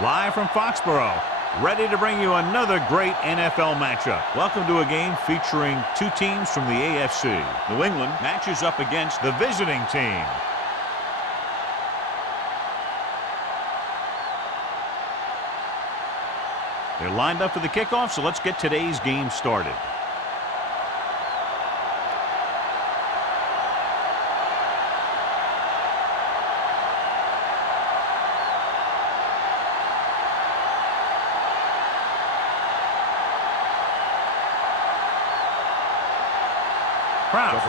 Live from Foxborough, ready to bring you another great NFL matchup. Welcome to a game featuring two teams from the AFC. New England matches up against the visiting team. They're lined up for the kickoff, so let's get today's game started.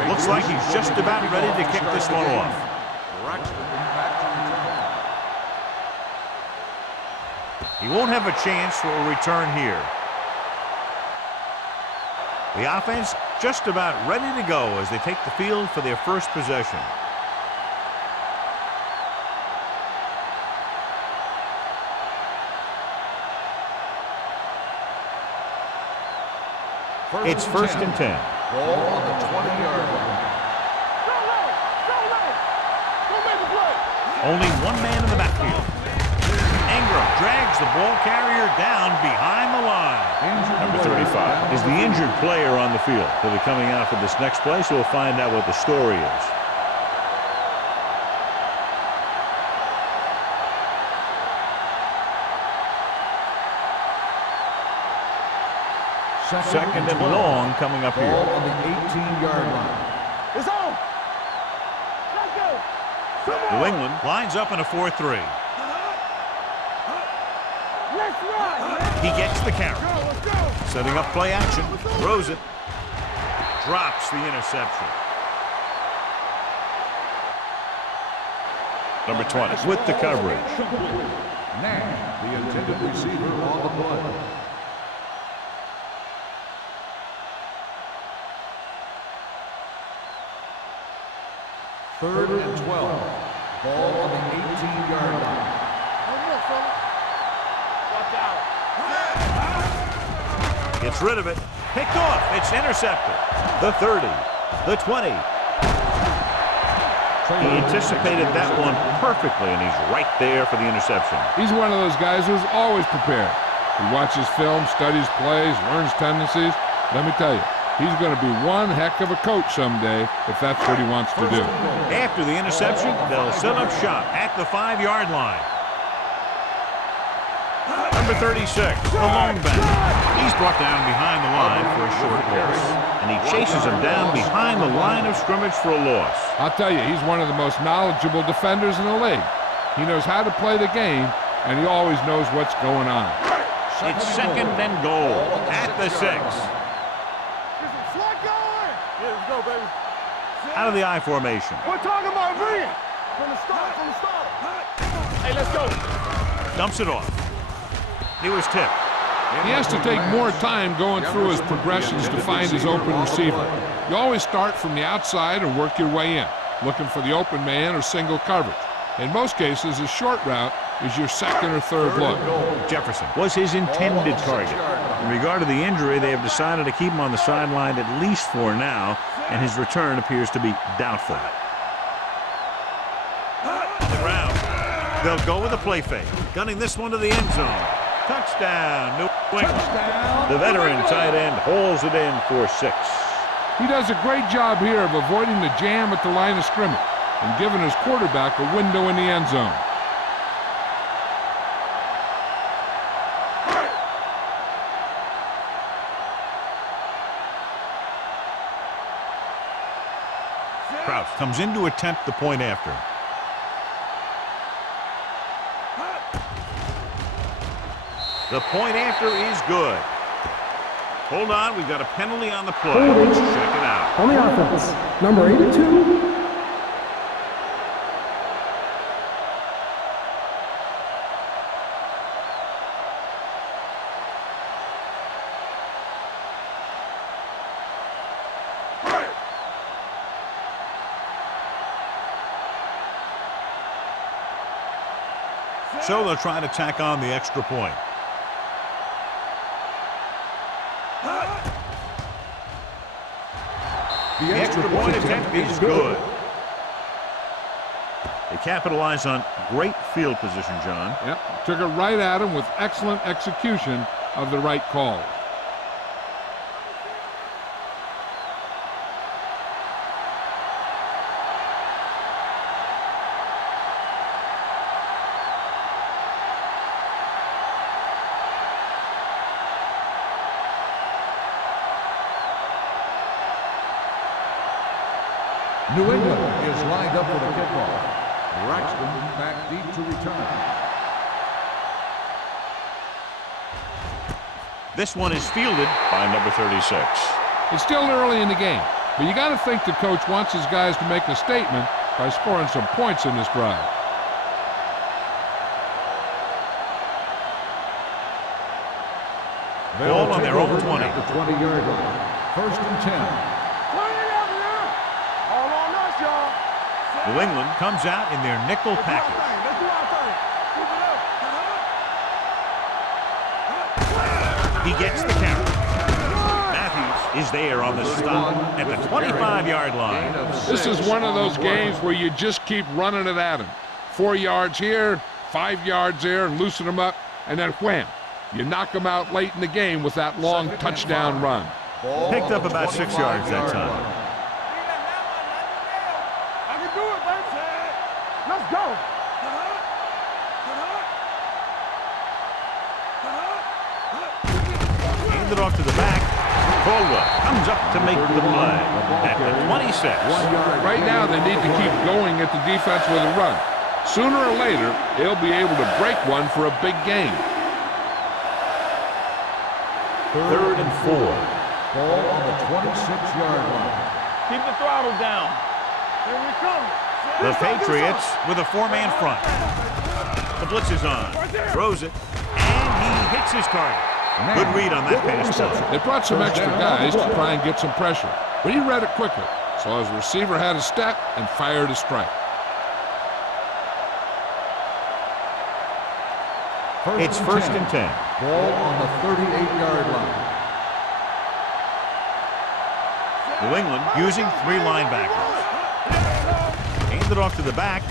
Looks like he's just about ready to kick this one off. He won't have a chance for a return here. The offense just about ready to go as they take the field for their first possession. It's first and 10. Ball on the 20-yard line. Only one man in the backfield. Ingram drags the ball carrier down behind the line. Number 35 is the injured player on the field. He'll be coming out for this next play, so we'll find out what the story is. Second and long coming up here. Ball on the 18-yard line. It's on. Let's go. New England lines up in a 4-3. Let's run. He gets the carry. Let's go. Setting up play action. Throws it. Drops the interception. Number 20 with the coverage. Now, the intended receiver on the play. Third and 12. Ball on the 18-yard line. Watch out. Gets rid of it. Picked off. It's intercepted. The 30. The 20. He anticipated that one perfectly, and he's right there for the interception. He's one of those guys who's always prepared. He watches film, studies plays, learns tendencies. Let me tell you, he's going to be one heck of a coach someday if that's what he wants to do. After the interception, they'll set up shop at the 5-yard line. Number 36, the lone back. He's brought down behind the line for a short loss. And he chases him down behind the line of scrimmage for a loss. I'll tell you, he's one of the most knowledgeable defenders in the league. He knows how to play the game, and he always knows what's going on. It's second and goal at the 6. Let's go, baby. Out of the I formation. We're talking about Reed. From the start. Hey, let's go. Dumps it off. He was tipped. He has to take more time going through his progressions to find his open receiver. You always start from the outside and work your way in, looking for the open man or single coverage. In most cases, a short route is your second or third look. Jefferson was his intended target. In regard to the injury, they have decided to keep him on the sideline at least for now, and his return appears to be doubtful. Around. They'll go with a play fake, gunning this one to the end zone. Touchdown, New England. The veteran tight end hauls it in for 6. He does a great job here of avoiding the jam at the line of scrimmage and giving his quarterback a window in the end zone. Kraus comes in to attempt the point after. The point after is good. Hold on, we've got a penalty on the play. Let's check it out. On the offense, number 82. So they'll try to tack on the extra point. The extra point attempt is good. They capitalize on great field position, John. Yep, took it right at him with excellent execution of the right call. New England is lined up for the kickoff. Braxton back deep to return. This one is fielded by number 36. It's still early in the game, but you got to think the coach wants his guys to make a statement by scoring some points in this drive. Ball on their own 20. At the 20-yard line. 1st and 10. New England comes out in their nickel package. He gets the carry. Matthews is there on the stop at the 25-yard line. This is one of those games where you just keep running it at him. 4 yards here, 5 yards there, and loosen them up, and then wham. You knock them out late in the game with that long touchdown run. Picked up about 6 yards that time. Let's go. Handed off to the back. Caldwell comes up to make the play at the 26. Right now, they need to keep going at the defense with a run. Sooner or later, they'll be able to break one for a big game. 3rd and 4. Ball on the 26-yard line. Keep the throttle down. Here we come. The Patriots with a 4-man front. The blitz is on. Throws it. And he hits his target. Good read on that pass play. They brought some extra guys to try and get some pressure, but he read it quickly. So his receiver had a step and fired a strike. It's 1st and 10. Ball on the 38-yard line. New England using 3 linebackers. Handed off to the back.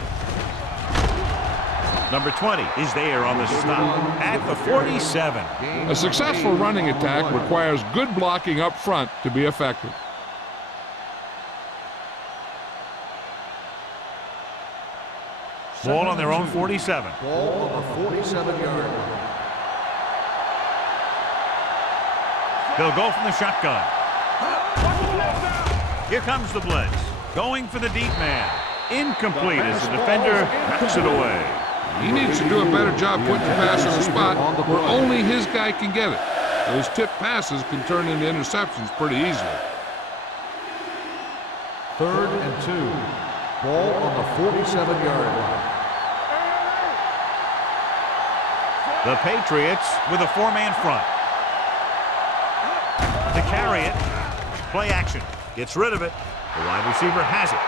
Number 20 is there on the stop at the 47. A successful running attack requires good blocking up front to be effective. Ball on their own 47. Ball on the 47-yard line. They'll go from the shotgun. Here comes the blitz. Going for the deep man. Incomplete as the defender knocks it away. He needs to do a better job putting the pass in a spot where only his guy can get it. Those tipped passes can turn into interceptions pretty easily. 3rd and 2. Ball on the 47-yard line. The Patriots with a 4-man front. To carry it. Play action. Gets rid of it. The wide receiver has it.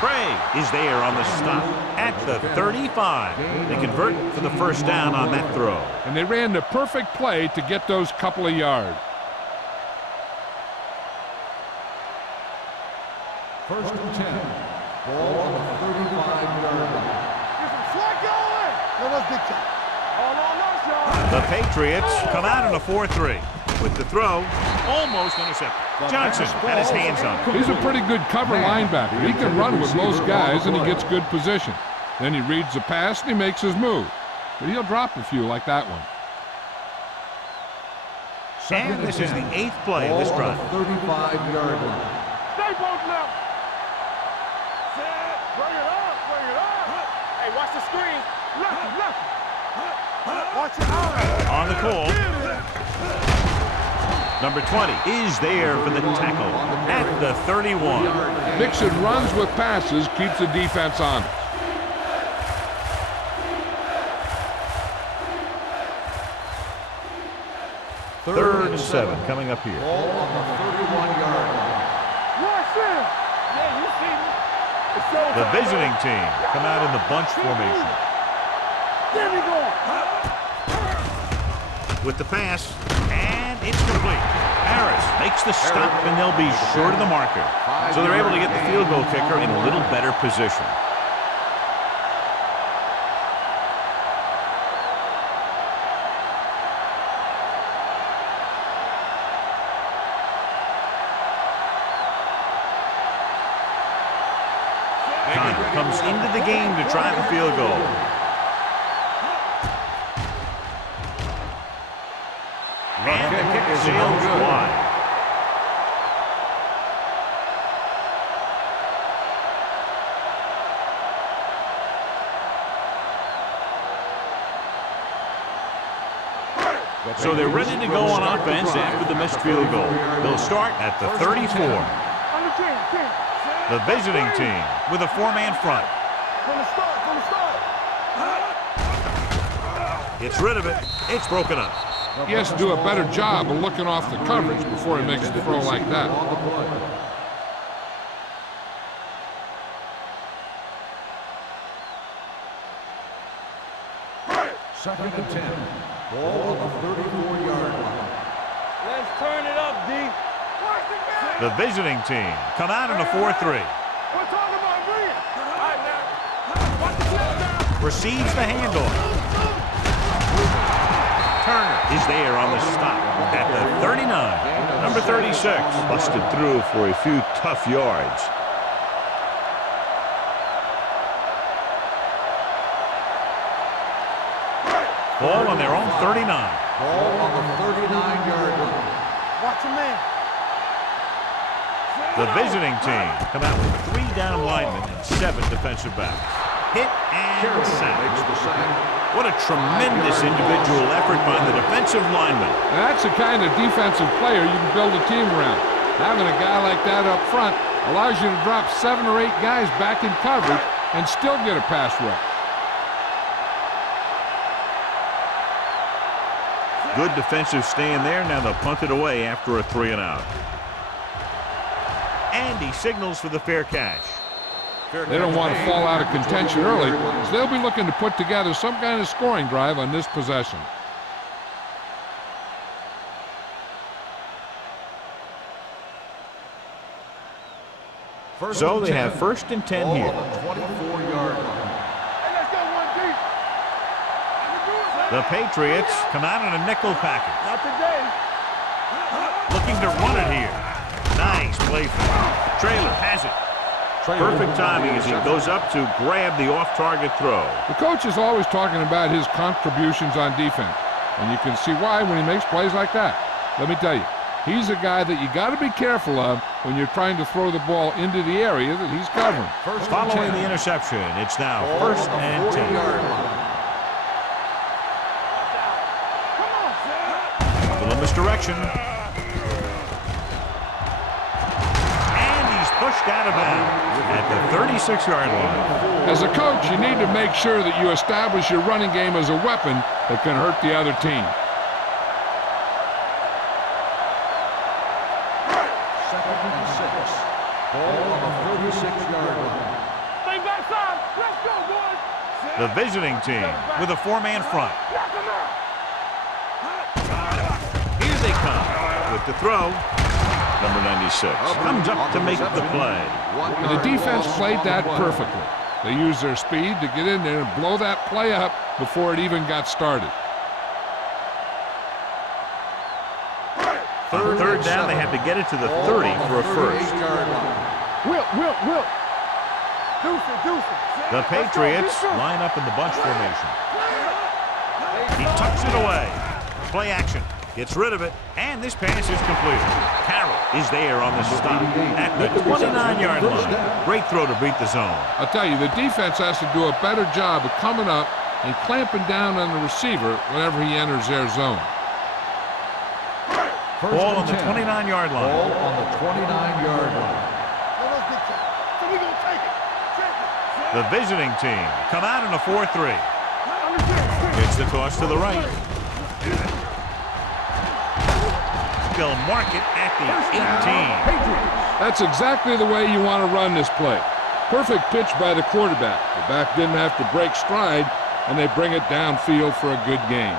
Craig is there on the stop at the 35. They convert for the 1st down on that throw. And they ran the perfect play to get those couple of yards. 1st and 10. Ball on the 35-yard line. Get some slack going. Let us dictate. All on us, y'all. The Patriots come out in a 4-3. With the throw, almost intercepted. Johnson had his hands on it. He's a pretty good cover linebacker. He can run with most guys, and he gets good position. Then he reads the pass, and he makes his move. But he'll drop a few like that one. And this is the 8th play of this drive. 35-yard line. Stay both left. Bring it up. Bring it up. Hey, watch the screen. Left. Watch it out. On the call. Number 20 is there for the tackle at the 31. Mixing runs with passes keeps the defense honest. 3rd and 7 coming up here. Ball on the 31-yard line. Watch it. Yeah, you see me. It's so The visiting team come out in the bunch formation. There we go. With the pass, and it's complete. Harris makes the stop, and they'll be short of the marker. So they're able to get the field goal kicker in a little better position. Connor comes into the game to try the field goal. And the kick sails wide. So they're ready to go on offense after the missed field goal. They'll start at the 34. The visiting team with a four-man front. From the start. Gets rid of it. It's broken up. He has to do a better job of looking off the coverage before he makes the throw like that. Second and 10. Ball on the 34-yard line. Let's turn it up, D. The visiting team come out in a 4-3. We're talking about green. All right, now. Watch the flip now. Receives the handoff. Turner is there on the stop at the 39. Number 36 busted through for a few tough yards. Ball on their own 39. Ball on the 39-yard line. Watch your man. The visiting team come out with 3 down linemen and 7 defensive backs. Hit and sack. Makes the sack. What a tremendous individual effort by the defensive lineman. Now, that's the kind of defensive player you can build a team around. Having a guy like that up front allows you to drop 7 or 8 guys back in coverage and still get a pass rush. Good defensive stand there. Now they'll punt it away after a 3-and-out. And he signals for the fair catch. They don't want to fall out of contention early, so they'll be looking to put together some kind of scoring drive on this possession. So they have 1st and 10 here. 24-yard line. Hey, let's go one deep. The Patriots come out in a nickel package. Not today. Looking to run it here. Nice play. Traylor has it. Perfect timing as he goes up to grab the off-target throw. The coach is always talking about his contributions on defense, and you can see why when he makes plays like that. Let me tell you, he's a guy that you got to be careful of when you're trying to throw the ball into the area that he's covering. Following the interception, it's now 1st and 10. A little misdirection. And he's pushed out of bounds at the 36-yard line. As a coach, you need to make sure that you establish your running game as a weapon that can hurt the other team. Second and 6. Ball on the 36-yard line. Stay backside. Let's go, boys. The visiting team with a 4-man front. Knock him out. Here they come with the throw. Number 96 comes up to make the play. And the defense played that perfectly. They used their speed to get in there and blow that play up before it even got started. On 3rd down, they have to get it to the 30 for a first. Will. Deuce. The Patriots line up in the bunch formation. He tucks it away. Play action. Gets rid of it. And this pass is completed. Carroll is there on the stop at the 29-yard line. Great throw to beat the zone. I'll tell you, the defense has to do a better job of coming up and clamping down on the receiver whenever he enters their zone. Ball on the 29-yard line. Ball on the 29-yard line. So we gonna take it. The visiting team come out in a 4-3. Gets the toss to the right. They'll mark it at the 18. That's exactly the way you want to run this play. Perfect pitch by the quarterback. The back didn't have to break stride, and they bring it downfield for a good gain.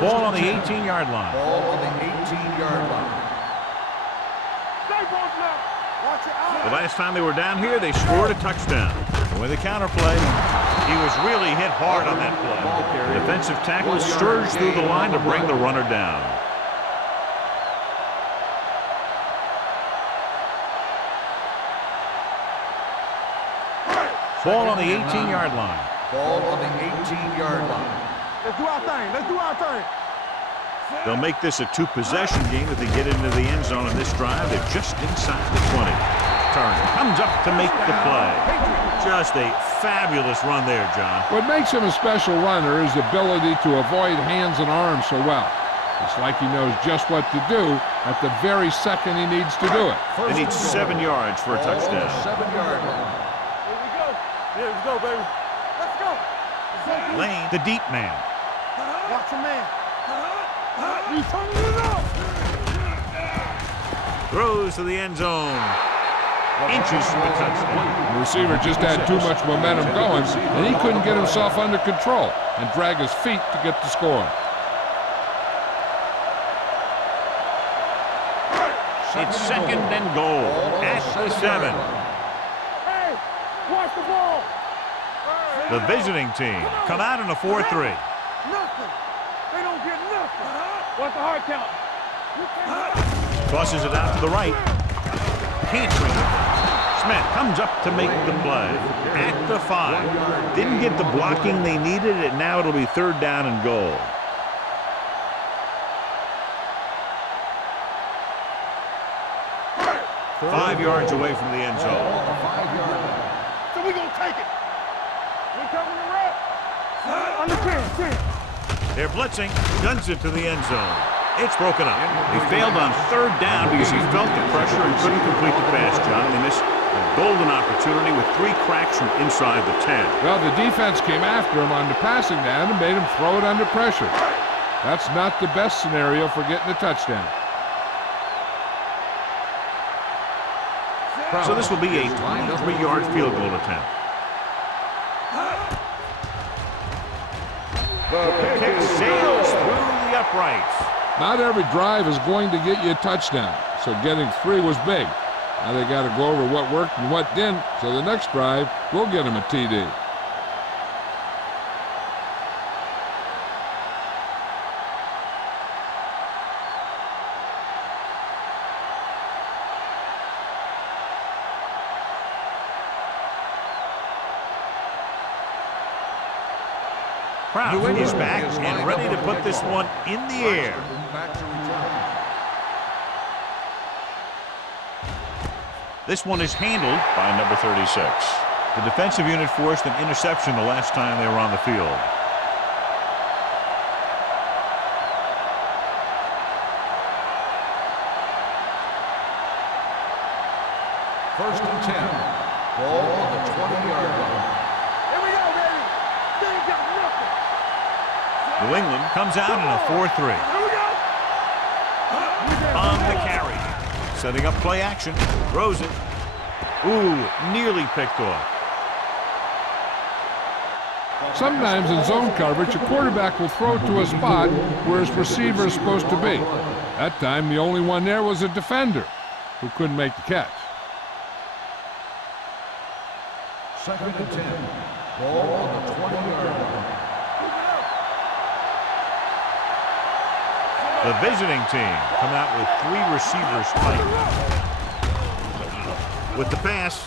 Ball on the 18-yard line. Ball on the 18-yard line. The last time they were down here, they scored a touchdown. And with the counterplay, he was really hit hard on that play. The defensive tackle surged through the line to bring the runner down. Ball on the 18-yard line. Ball on the 18-yard line. Let's do our thing. Let's do our thing. They'll make this a two-possession game if they get into the end zone on this drive. They're just inside the 20. Turner comes up to make the play. Just a fabulous run there, John. What makes him a special runner is the ability to avoid hands and arms so well. It's like he knows just what to do at the very second he needs to do it. They need 7 yards for a touchdown. 7-yard line. Here we go. Here we go, baby. Let's go. Lane, the deep man. Watch your man. He's turning it up. Throws to the end zone. Inches for the touchdown. The receiver just had too much momentum going, and he couldn't get himself under control and drag his feet to get the score. It's 2nd and goal at the 7. Hey, watch the ball. The visiting team come out in a 4-3. Nothing. They don't get nothing. What's the hard count? Tosses it out to the right. Can't bring it back. Smith comes up to make the play at the 5. Didn't get the blocking they needed, and now it'll be 3rd down and goal. Five yards away from the end zone. So we're going to take it. We're coming to wrap. On the 10. They're blitzing. Guns it to the end zone. It's broken up. He failed on 3rd down because he felt the pressure and couldn't complete the pass, John. And they missed a golden opportunity with 3 cracks from inside the 10. Well, the defense came after him on the passing down and made him throw it under pressure. That's not the best scenario for getting a touchdown. So this will be a 23-yard field goal attempt. The kick sails through the uprights. Not every drive is going to get you a touchdown, so getting 3 was big. Now they got to go over what worked and what didn't, so the next drive will get them a TD. Kraft is back and ready to put this one in the air. This one is handled by number 36. The defensive unit forced an interception the last time they were on the field. First and 10. Ball on the 20-yard line. Here we go, baby. They ain't got nothing. New England comes out in a 4-3. Here we go. On the carry. Setting up play action. Throws it. Ooh, nearly picked off. Sometimes in zone coverage, a quarterback will throw to a spot where his receiver is supposed to be. That time, the only one there was a defender who couldn't make the catch. Second and 10. Ball on the 20-yard line. The visiting team come out with 3 receivers tight. With the pass,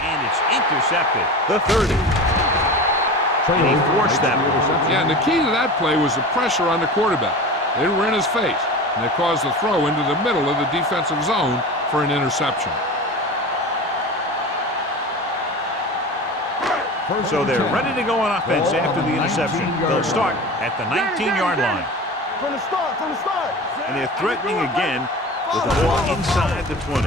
and it's intercepted. The 30. And he forced that one. Yeah, and the key to that play was the pressure on the quarterback. They were in his face, and they caused the throw into the middle of the defensive zone for an interception. So they're ready to go on offense after the interception. They'll start at the 19-yard line. From the start, from the start. And they're threatening again with the ball inside the 20.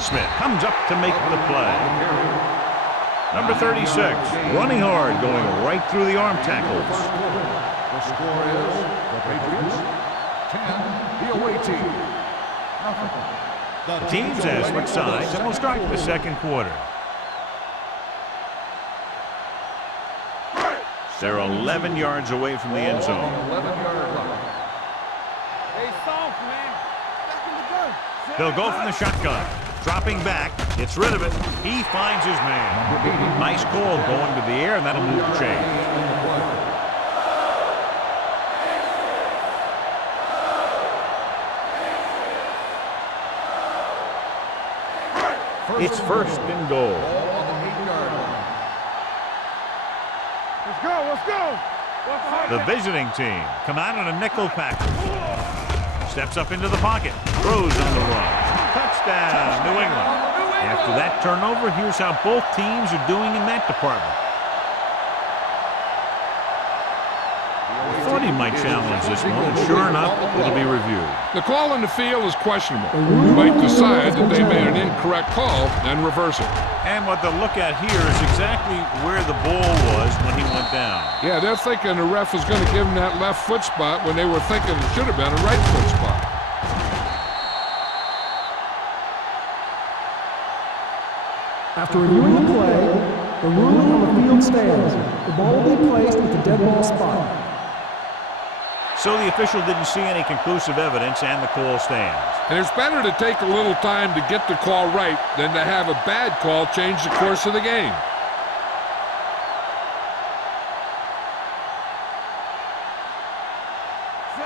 Smith comes up to make the play. Number 36, running hard, going right through the arm tackles. The score is the Patriots 10, the away team. The teams have switched sides, and we'll start the second quarter. They're 11 yards away from the end zone. 11-yard line. Hey, soft, man. Back in the gun. They'll go from the shotgun. Dropping back, gets rid of it. He finds his man. Nice call going to the air, and that'll move the chain. It's first and goal. Ball on the 8-yard line. Let's go, let's go. The visiting team come out in a nickel package. Steps up into the pocket. Throws on the run. Touchdown, New England. After that turnover, here's how both teams are doing in that department. Thought he might challenge this one, and sure enough, it'll be reviewed. The call on the field is questionable. You might decide that they made an incorrect call and reverse it. And what they'll look at here is exactly where the ball was when he went down. Yeah, they're thinking the ref was going to give him that left foot spot when they were thinking it should have been a right foot spot. After reviewing the play, the ruling on the field stands. The ball will be placed at the dead ball spot. So the official didn't see any conclusive evidence, and the call stands. And it's better to take a little time to get the call right than to have a bad call change the course of the game.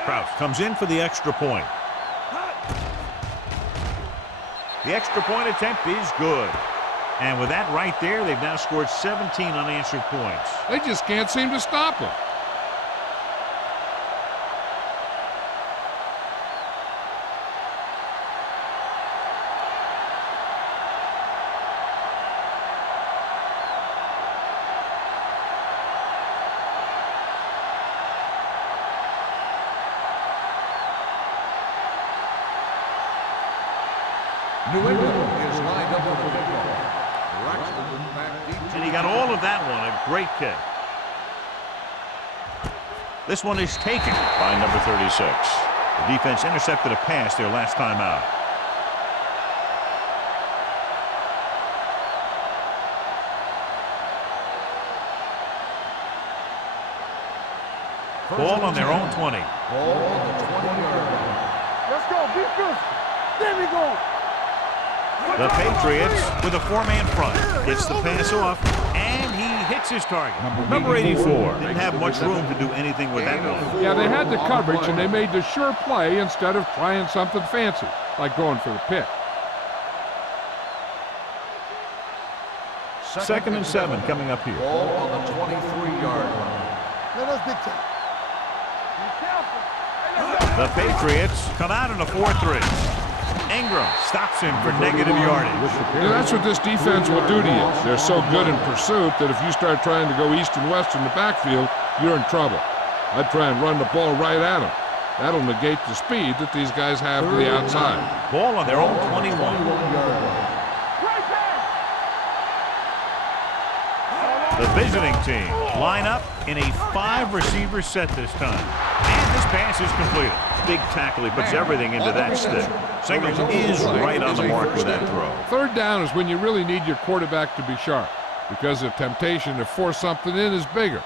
Kraus comes in for the extra point. The extra point attempt is good. And with that right there, they've now scored 17 unanswered points. They just can't seem to stop him. New England is lined up for the kickoff. Back deep to And he got all of that one, a great kick. This one is taken by number 36. The defense intercepted a pass their last time out. Ball on their own 20. ball on the 20-yard line. Let's go, defense. There we go. The Patriots with a four-man front. Gets the pass off, and he hits his target. Number 84. Didn't have much room to do anything with that one. Yeah, they had the coverage, and they made the sure play instead of trying something fancy, like going for the pick. Second and 7 coming up here. Ball on the 23-yard line. Let us dictate. Be careful. The Patriots come out in a 4-3. Ingram stops him for negative yardage. Yeah, that's what this defense will do to you. They're so good in pursuit that if you start trying to go east and west in the backfield, you're in trouble. I'd try and run the ball right at them. That'll negate the speed that these guys have to the outside. Ball on their own 21. 21-yard line. The visiting team line up in a 5-receiver set this time. And this pass is completed. Big tackle. He puts everything into that stick. Singleton is right on the mark with that throw. Third down is when you really need your quarterback to be sharp because the temptation to force something in is bigger.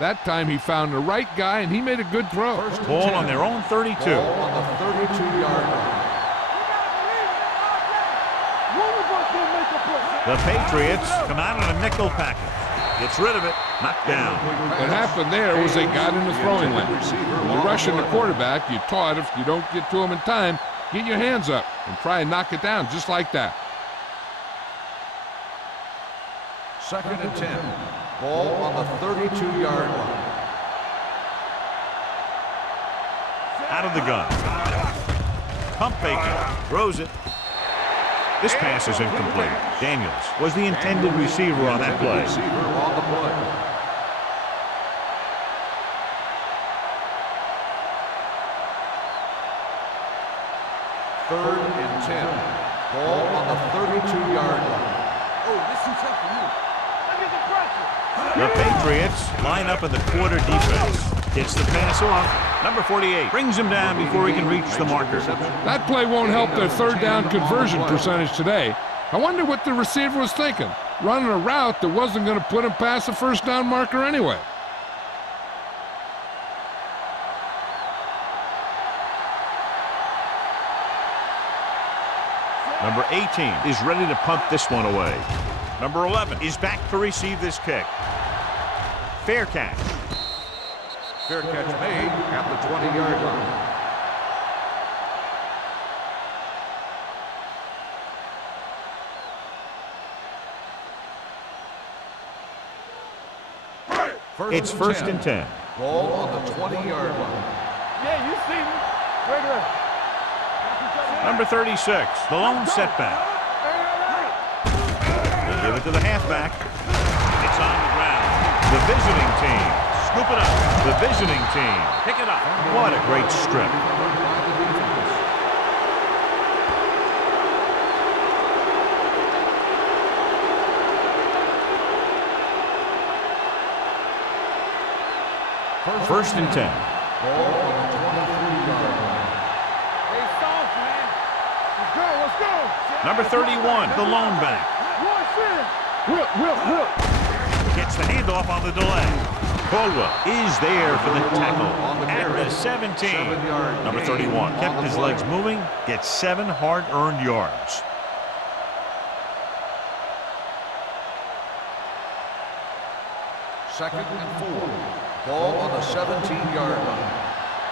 That time he found the right guy and he made a good throw. Ball on their own 32. Ball on the 32-yard line. The Patriots come out in a nickel package. Gets rid of it. Knocked down. What happened there was they got in the throwing lane. When you're rushing the quarterback, you're taught if you don't get to him in time, get your hands up and try and knock it down just like that. Second and 10. Ball on the 32-yard line. Out of the gun. Pump faking. Throws it. This pass is incomplete. Daniels was the intended receiver on that play. Receiver on the play. Third and 10. Ball on the 32-yard line. Oh, this is tough for you. Look at the pressure. The Patriots line up in the quarter defense. Gets the pass off. Number 48 brings him down before he can reach the marker. That play won't help their third down conversion percentage today. I wonder what the receiver was thinking, running a route that wasn't going to put him past the first down marker anyway. Number 18 is ready to punt this one away. Number 11 is back to receive this kick. Fair catch. Fair catch made at the 20-yard line. It's first and 10. Ball on the 20-yard line. Yeah, you see me. Regular. Number 36, the lone setback. They give it to the halfback. It's on the ground. The visiting team. Scoop it up. The visiting team. Pick it up. What a great strip. First and 10. Ball on the 23-yard line. Hey, soft, man. Let's go. Number 31, the lone back. Whip. Gets the handoff on the delay. Caldwell is there for the tackle at the 17. Number 31 kept his legs moving, gets 7 hard-earned yards. Second and 4. Ball on the 17-yard line.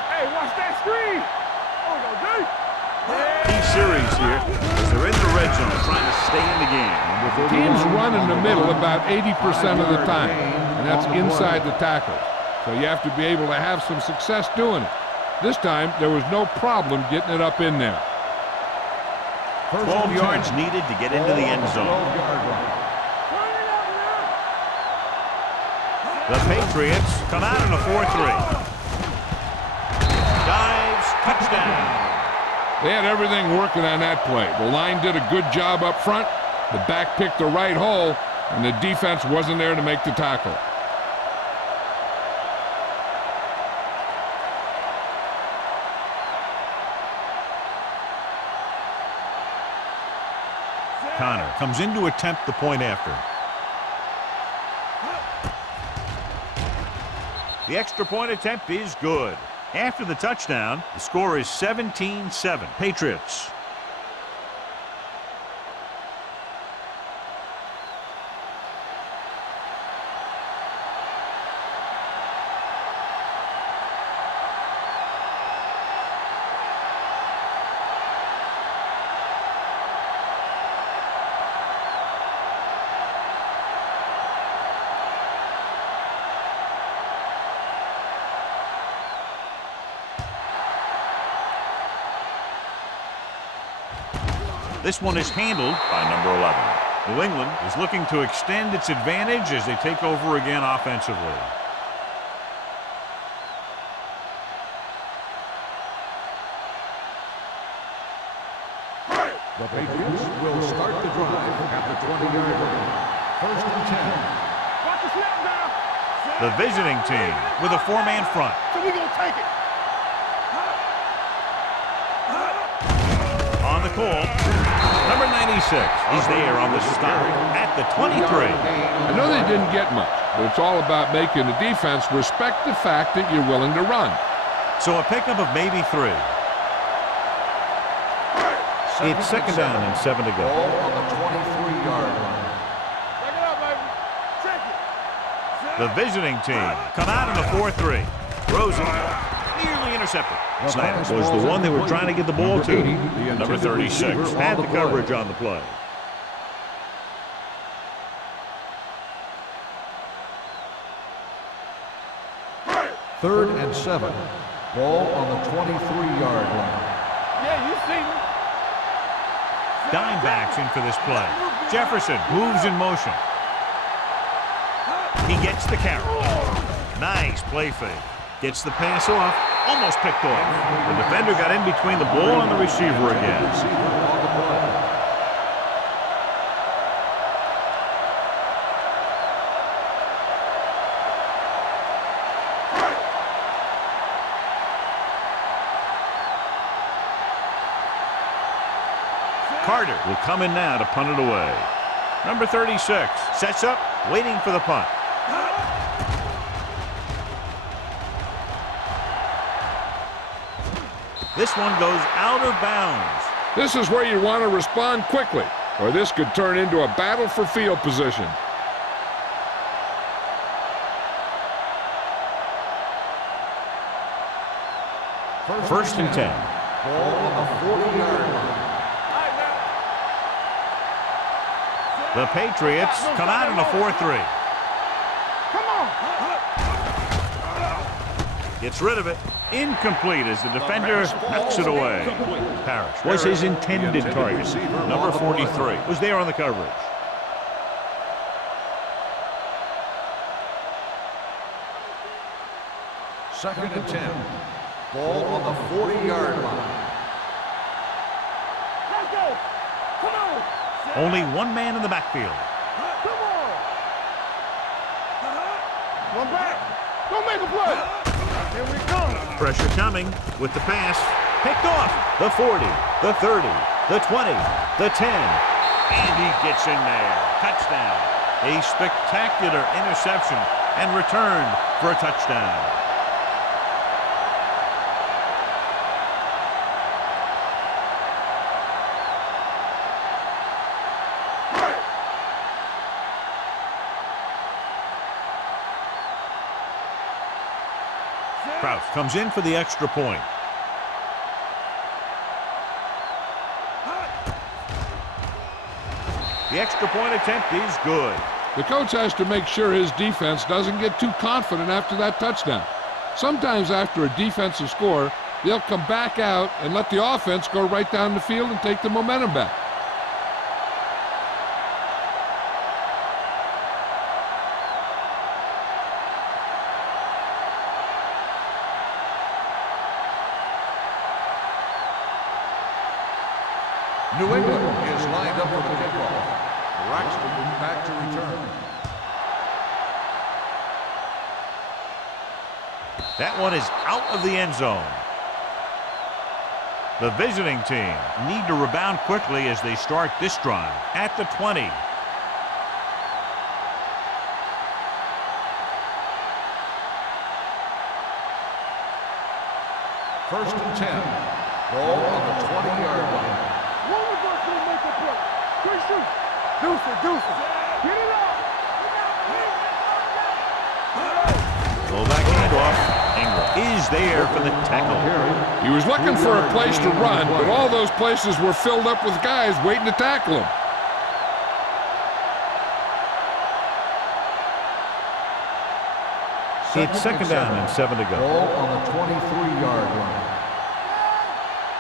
Hey, watch that screen. Oh, no, dude. Key series here as they're in the red zone trying to stay in the game. Teams run in the middle about 80% of the time, and that's inside the tackle. So you have to be able to have some success doing it. This time, there was no problem getting it up in there. 12 yards needed to get into the end zone. The Patriots come out in a 4-3. Dives, touchdown. They had everything working on that play. The line did a good job up front. The back picked the right hole, and the defense wasn't there to make the tackle. Connor comes in to attempt the point after. The extra point attempt is good. After the touchdown, the score is 17-7. Patriots. This one is handled by number 11. New England is looking to extend its advantage as they take over again offensively. The Patriots will start the drive at the 20-yard line. First and 10. Watch the snap down. The visiting team with a 4-man front. So we gonna take it. On the call, number 96. He's there on the stop at the 23. I know they didn't get much, but it's all about making the defense respect the fact that you're willing to run. So a pickup of maybe 3. It's second down and 7 to go. Ball on the 23-yard line. Check it out, baby. Check it. The visiting team come out in a 4-3. Throws it. Nearly intercepted. Snap was the one they were trying to get the ball to. Number 36 had the coverage on the play. Third and 7. Ball on the 23-yard line. Yeah, you see me. Dime backs in for this play. Jefferson moves in motion. He gets the carry. Nice play fake. Gets the pass off. Almost picked off. The defender got in between the ball and the receiver again. Carter will come in now to punt it away. Number 36 sets up, waiting for the punt. This one goes out of bounds. This is where you want to respond quickly, or this could turn into a battle for field position. First and 10. Ball on the 40-yard line. The Patriots come out in a 4-3. Come on. Gets rid of it. Incomplete as the defender knocks it away. Parrish was his intended target. Number 43 was there on the coverage. Second and 10. Ball on the 40-yard line. Let's go. Come on. Only one man in the backfield. Come on. One back. Don't make a play. Here we go. Pressure coming with the pass. Picked off. The 40, the 30, the 20, the 10. And he gets in there. Touchdown. A spectacular interception and return for a touchdown. Kraus comes in for the extra point. The extra point attempt is good. The coach has to make sure his defense doesn't get too confident after that touchdown. Sometimes after a defensive score, they'll come back out and let the offense go right down the field and take the momentum back. New England is lined up for the kickoff. Braxton back to return. That one is out of the end zone. The visiting team need to rebound quickly as they start this drive at the 20. First and 10. Ball on the 20-yard line. One of us will make a play. Quick shoot. Deuce it, deuce it. Get it up. Pull back handoff. Ingram is there for the tackle. He was looking for a place to run, but all those places were filled up with guys waiting to tackle him. It's second down and 7 to go. Ball on the 23-yard line.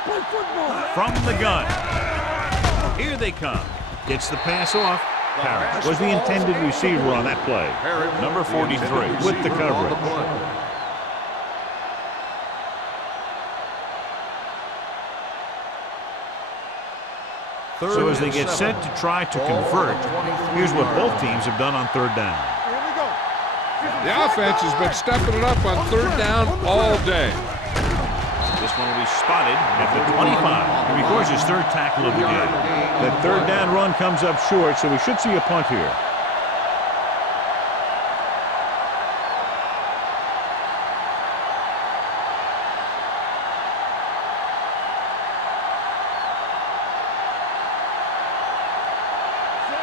Play football. From the gun. Here they come. Gets the pass off. Parrish was the intended receiver on that play. Number 43 with the coverage. So as they get set to try to convert, here's what both teams have done on third down. Here we go. The offense has been stepping it up on third down all day. This one will be spotted at the 25. He records his third tackle of the game. That third down run comes up short, so we should see a punt here.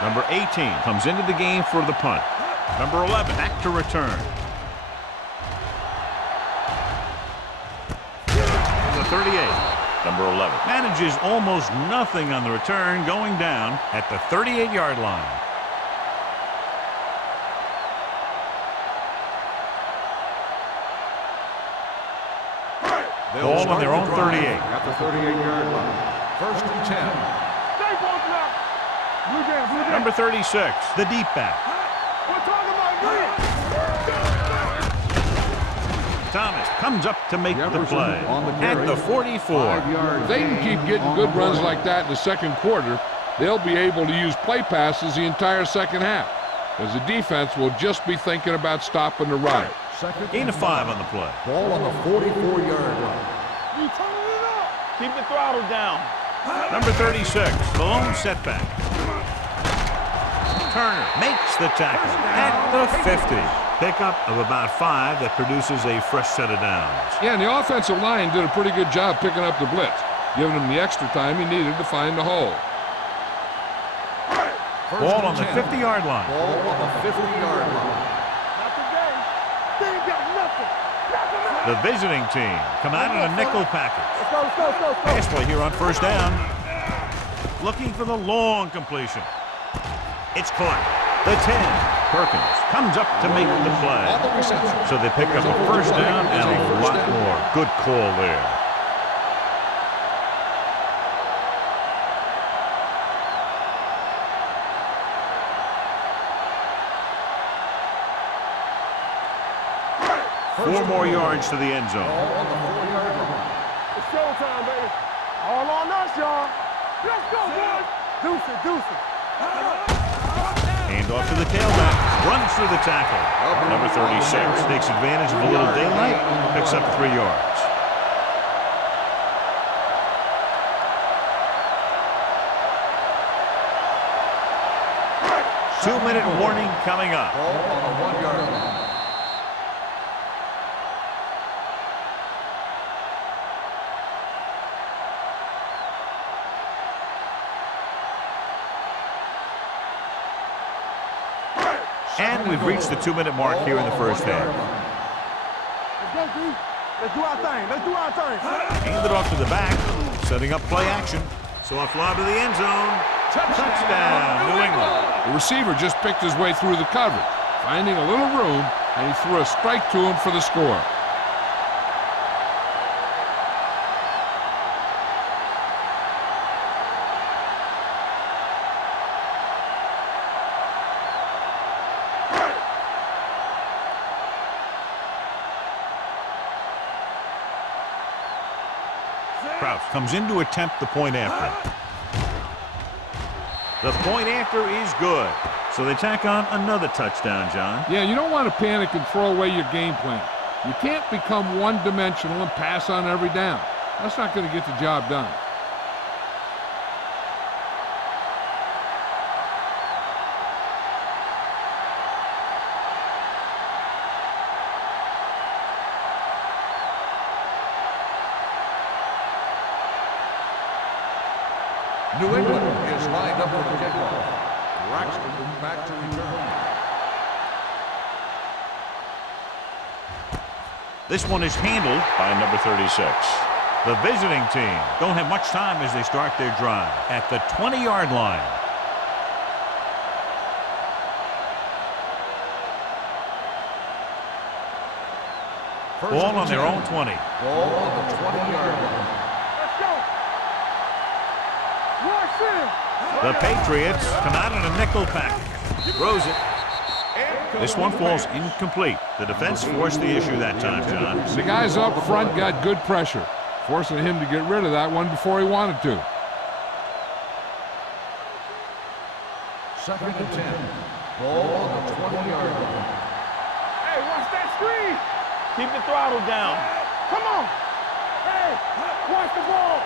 Number 18 comes into the game for the punt. Number 11 back to return. The 38. Number 11 manages almost nothing on the return, going down at the 38-yard line. Ball on their own 38. At the 38-yard line. First and 10. Stay both left. Blue down, blue down. Number 36, the deep back. We're talking about green. Thomas comes up to make the play at the 44. If they can keep getting good runs like that in the second quarter, they'll be able to use play passes the entire second half, as the defense will just be thinking about stopping the run. Gain of 5 on the play. Ball on the 44-yard line. You turning it up. Keep the throttle down. Number 36, the lone setback. Turner makes the tackle at the 50. Pickup of about 5 that produces a fresh set of downs. Yeah, and the offensive line did a pretty good job picking up the blitz, giving him the extra time he needed to find the hole. Ball on the 50-yard line. Ball on the 50-yard line. Not today. They ain't got nothing. The visiting team come out in a nickel package. Let's go, let's go, let's go, let's go. Pass play here on first down. Looking for the long completion. It's caught. The 10. Perkins comes up to make the play. So they pick up a first down and a lot more. Good call there. Four more yards to the end zone. It's showtime, baby. All on us, y'all. Let's go, boys. Deuce it, deuce it. Hand off to the tailback. Runs through the tackle. Number 36 takes advantage of a little daylight. Picks up 3 yards. Two-minute warning coming up. Ball on the 1-yard line. And we've reached the 2-minute mark here in the first half. Let's go, D. Let's do our thing. Let's do our thing. Hand it off to the back, setting up play action. Soft lob to the end zone. Touchdown, New England. The receiver just picked his way through the coverage, finding a little room, and he threw a strike to him for the score. Kraus comes in to attempt the point after. The point after is good. So they tack on another touchdown, John. Yeah, you don't want to panic and throw away your game plan. You can't become one-dimensional and pass on every down. That's not going to get the job done. New England is lined up for the kickoff. Braxton back to return. This one is handled by number 36. The visiting team don't have much time as they start their drive at the 20-yard line. Ball on their own 20. Ball on the 20-yard line. Let's go. Rush in. The Patriots come out in a nickel pack. Throws it. This one falls incomplete. The defense forced the issue that time, John. The guys up front got good pressure, forcing him to get rid of that one before he wanted to. 2nd and 10. Ball on the 20-yard line. Hey, watch that screen. Keep the throttle down. Come on. Hey, watch the ball.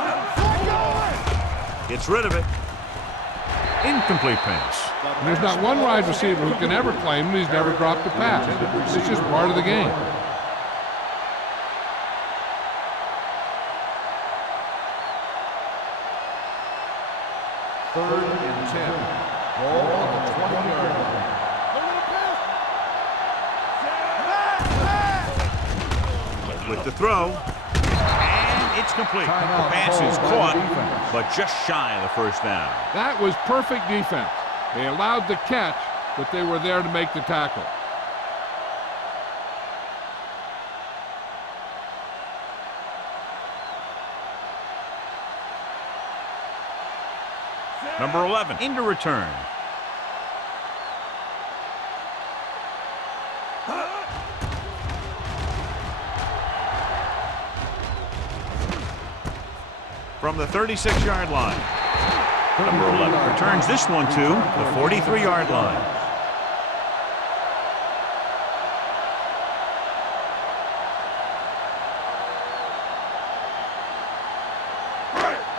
Let's go. Gets rid of it. Incomplete pass. And there's not one wide receiver who can ever claim that he's never dropped a pass. It's just part of the game. Third and 10. Ball on the 20-yard line. With the throw. And it's complete. The pass is caught, but just shy of the first down. That was perfect defense. They allowed the catch, but they were there to make the tackle. Number 11 into return. From the 36-yard line. Number 11 returns this one to the 43-yard line.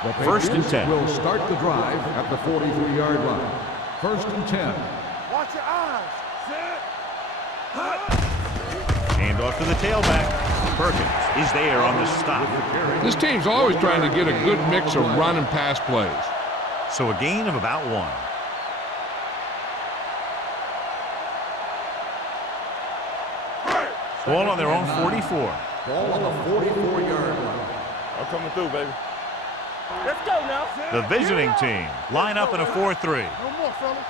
The First and 10. will start the drive at the 43-yard line. 1st and 10. Watch your eyes. Hand off to the tailback. Perkins is there on the stop. This team's always trying to get a good mix of run and pass plays. So a gain of about 1. Ball on their own 44. Ball on the 44-yard line. I'm coming through, baby. Let's go now. The visiting team line up in a 4-3. No more, fellas.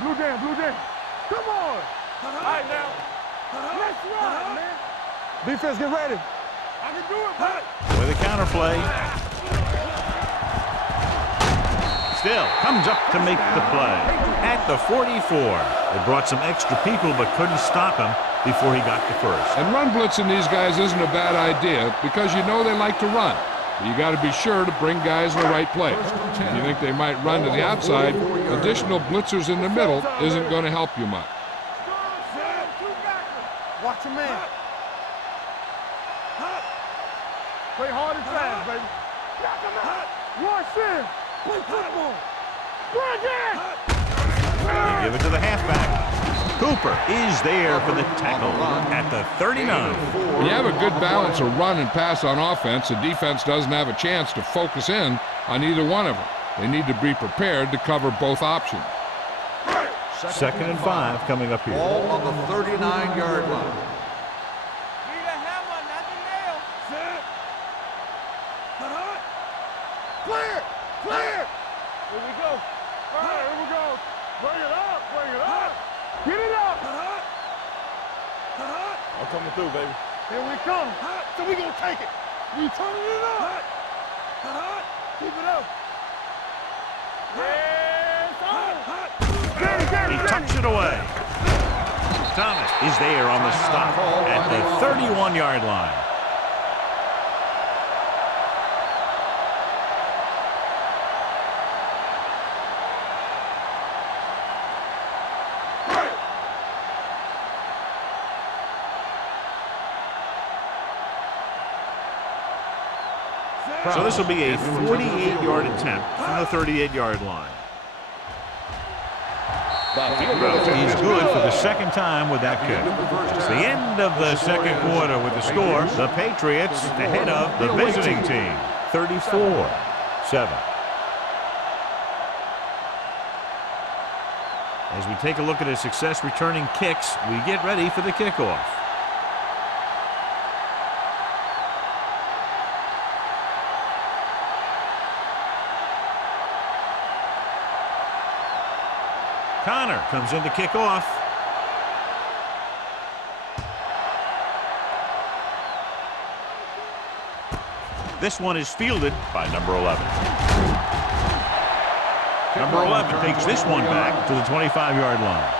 Blue jam, blue jam. Come on. All right, now. Let's run, man. Defense, get ready. I can do it, bud. With a counterplay. Still comes up to make the play. At the 44. They brought some extra people but couldn't stop him before he got to first. And run blitzing these guys isn't a bad idea because you know they like to run. But you got to be sure to bring guys in the right place. If you think they might run to the outside, additional blitzers in the middle isn't going to help you much. Watch your man. Play hard and fast, baby. Rush in. Play football. Run in. They give it to the halfback. Cooper is there for the tackle at the 39. When you have a good balance of run and pass on offense, the defense doesn't have a chance to focus in on either one of them. They need to be prepared to cover both options. 2nd and 5 coming up here. Ball on the 39-yard line. Need a hammer, not the nail. Set. Clear. Clear. Here we go. All right, here we go. Bring it up. Bring it up. Get it up. I'm coming through, baby. Here we come. So we gonna take it. We turning it up. Keep it up. Yes, on. He tucks it away. Thomas is there on the stop at the 31-yard line. So this will be a 48-yard attempt from the 38-yard line. He's good for the second time with that kick. It's the end of the second quarter with the score. The Patriots ahead of the visiting team, 34-7. As we take a look at his success returning kicks, we get ready for the kickoff. Connor comes in to kick off. This one is fielded by number 11. Number 11 takes this one back to the 25-yard line.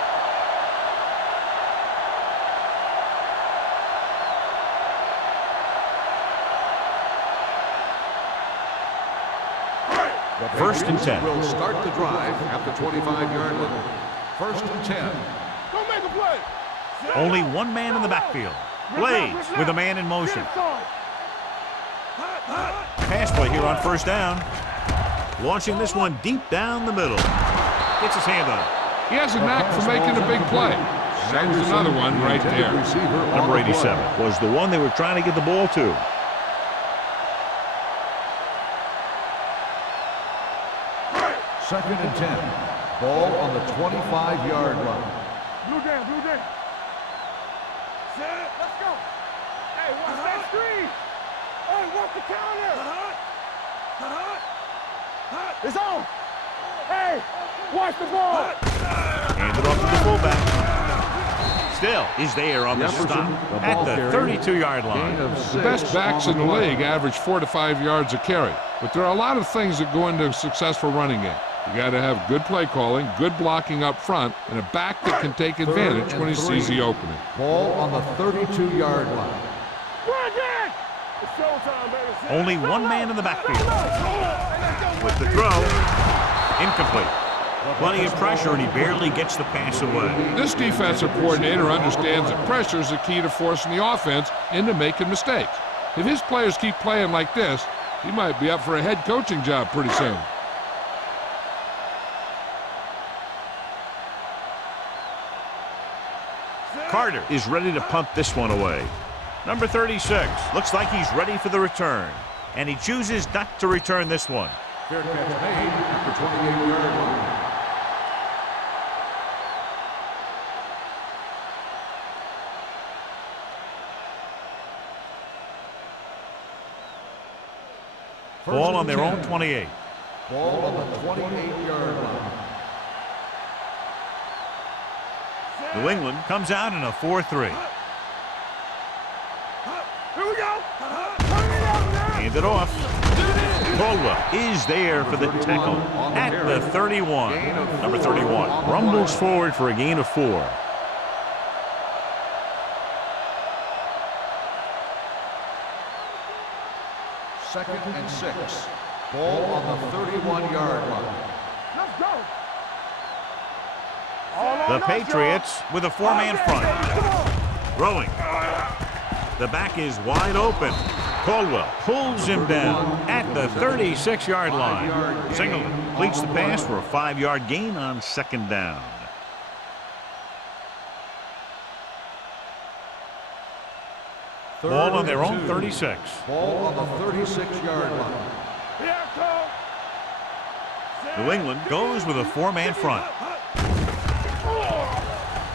First and 10. Will start the drive at the 25-yard line. First and 10. Don't make a play. Only one man in the backfield. Blades with a man in motion. Pass play here on first down. Launching this one deep down the middle. Gets his hand on it. He has a knack for making a big play. That was another one right there. Number 87 was the one they were trying to get the ball to. Second and 10. Ball on the 25-yard line. Blue jam, blue jam. Set. Let's go. Hey, watch that screen. Hey, watch the counter. It's on. Hey, watch the ball. Handed off to the fullback. Still, he's there on the stop at the 32-yard line. The best backs in the league average 4 to 5 yards a carry. But there are a lot of things that go into a successful running game. You got to have good play calling, good blocking up front, and a back that can take advantage when he sees the opening. Ball on the 32-yard line. It's showtime, baby. Only one man in the backfield. With the throw, incomplete. Plenty of pressure, and he barely gets the pass away. This defensive coordinator understands that pressure is the key to forcing the offense into making mistakes. If his players keep playing like this, he might be up for a head coaching job pretty soon. Carter is ready to punt this one away. Number 36 looks like he's ready for the return, and he chooses not to return this one. Fair catch made at the 28-yard line. Ball on their own 28. Ball on the 28-yard line. New England comes out in a 4-3. Here we go. Hand it off. Caldwell is there for the tackle at the 31. Number 31 rumbles forward for a gain of 4. Second and 6. Ball on the 31-yard line. Let's go. The Patriots with a 4-man front. Throwing. The back is wide open. Caldwell pulls him down at the 36-yard line. Singleton completes the pass for a 5-yard gain on 2nd down. Ball on their own 36. Ball on the 36-yard line. New England goes with a 4-man front.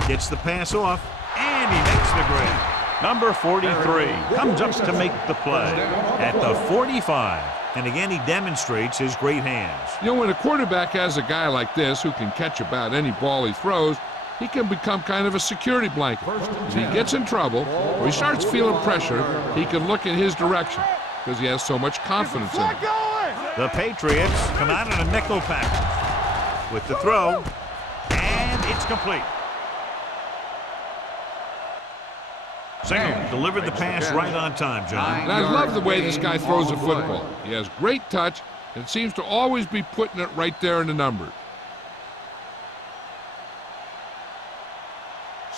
Gets the pass off, and he makes the grab. Number 43 comes up to make the play at the 45. And again, he demonstrates his great hands. You know, when a quarterback has a guy like this who can catch about any ball he throws, he can become kind of a security blanket. If he gets in trouble or he starts feeling pressure, he can look in his direction because he has so much confidence in him. The Patriots come out in a nickel package with the throw, and it's complete. Singleton delivered the pass right on time, John. And I love the way this guy throws a football. He has great touch and seems to always be putting it right there in the numbers.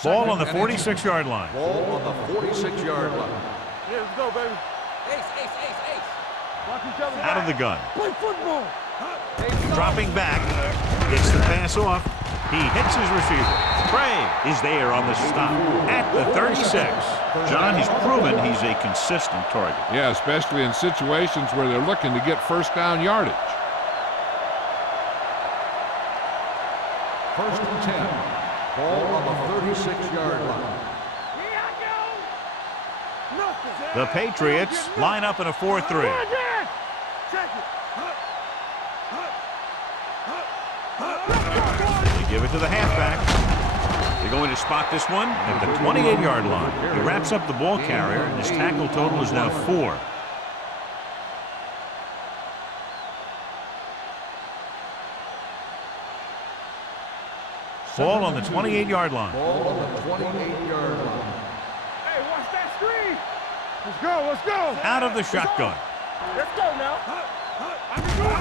Ball on the 46-yard line. Ball on the 46-yard line. Yeah, let's go, baby. Ace. Watch each other. Out of the gun. Play football. Dropping back. Gets the pass off. He hits his receiver. Craig is there on the stop at the 36. John, he's proven he's a consistent target. Yeah, especially in situations where they're looking to get 1st down yardage. 1st and 10. Ball on the 36-yard line. The Patriots line up in a 4-3. Check it. They give it to the halfback. They're going to spot this one at the 28-yard line. He wraps up the ball carrier, and his tackle total is now 4. Ball on the 28-yard line. Ball on the 28-yard line. Hey, watch that screen. Let's go. Out of the shotgun. Let's go now. I can do it.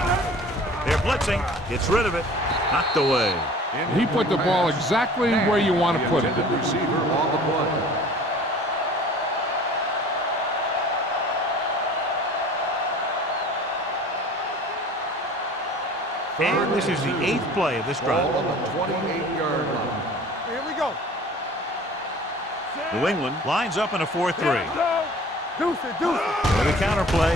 They're blitzing. Gets rid of it. Knocked away. He put the ball exactly where you want to put it. The receiver on the play. And this is the 8th play of this drive. Ball on the 28-yard line. Here we go. New England lines up in a 4-3. Deuce it. With a counter play.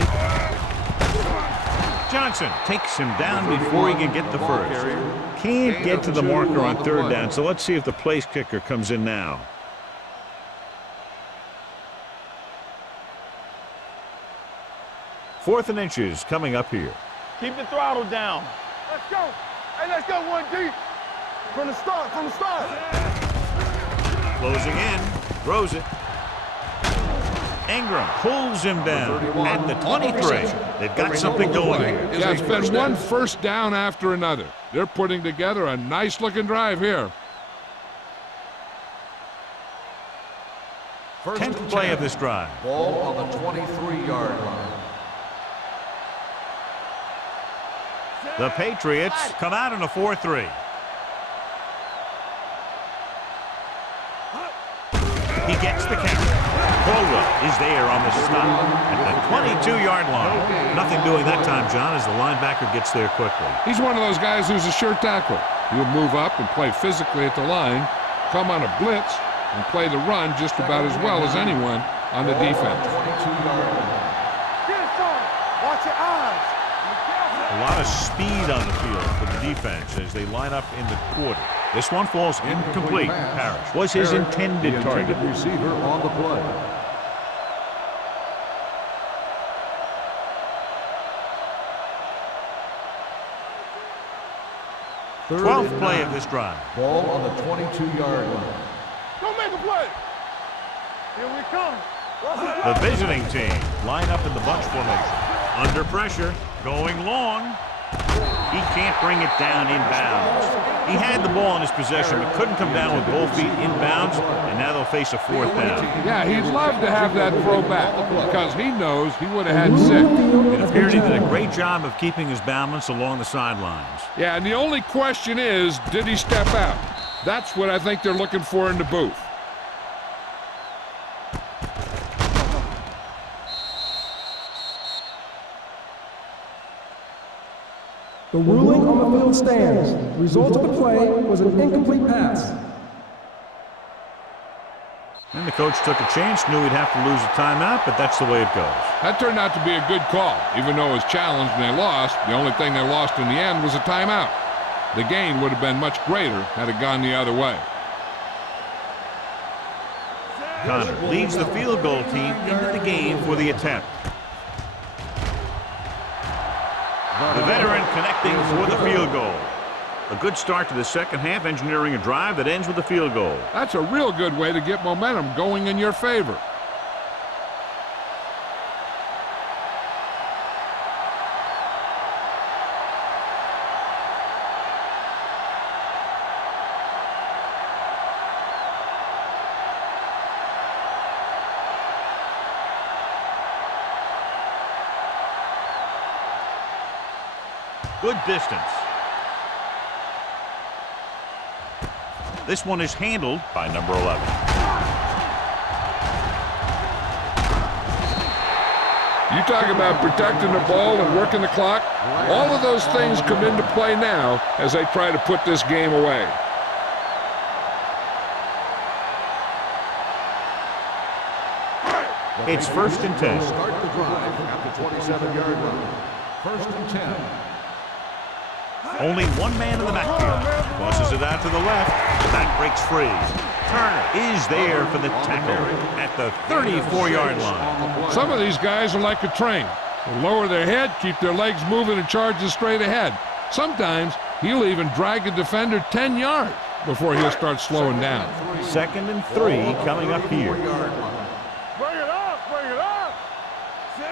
Johnson takes him down before he can get the first. Can't get to the marker on 3rd down, so let's see if the place kicker comes in now. Fourth and inches coming up here. Keep the throttle down. Let's go. Hey, let's go 1 deep. From the start. Closing in. Throws it. Ingram pulls him down at the 23. They've got something going here. Yeah, it's been one 1st down after another. They're putting together a nice-looking drive here. 10th play of this drive. Ball on the 23-yard line. The Patriots come out in a 4-3. He gets the count. Caldwell is there on the stop at the 22-yard line. Nothing doing that time, John, as the linebacker gets there quickly. He's one of those guys who's a sure tackler. He'll move up and play physically at the line, come on a blitz, and play the run just about as well as anyone on the defense. Watch your eyes. A lot of speed on the field for the defense as they line up in the quarter. This one falls incomplete. Parrish was his intended target. Receiver on the play. 12th play of this drive. Ball on the 22-yard line. gonna make a play. Here we come. The visiting team line up in the bunch formation. Under pressure, going long. He can't bring it down inbounds. He had the ball in his possession, but couldn't come down with both feet inbounds, and now they'll face a fourth down. Yeah, he'd love to have that throw back because he knows he would have had 6. It appeared he did a great job of keeping his balance along the sidelines. Yeah, and the only question is, did he step out? That's what I think they're looking for in the booth. The ruling on the field stands. The result of the play was an incomplete pass. And the coach took a chance, knew he'd have to lose a timeout, but that's the way it goes. That turned out to be a good call. Even though it was challenged and they lost, the only thing they lost in the end was a timeout. The gain would have been much greater had it gone the other way. Connor leads the field goal team into the game for the attempt. The veteran connecting for the field goal. A good start to the second half, engineering a drive that ends with a field goal. That's a real good way to get momentum going in your favor. Good distance. This one is handled by number 11. You talk about protecting the ball and working the clock. All of those things come into play now as they try to put this game away. It's 1st and 10. Start the drive at the 27-yard line. 1st and 10. Only one man in the backfield. Tosses it out to the left. That breaks free. Turner is there for the tackle at the 34-yard line. Some of these guys are like a train. They lower their head, keep their legs moving, and charge straight ahead. Sometimes he'll even drag a defender 10 yards before he'll start slowing down. 2nd and 3 coming up here. Bring it up, bring it up.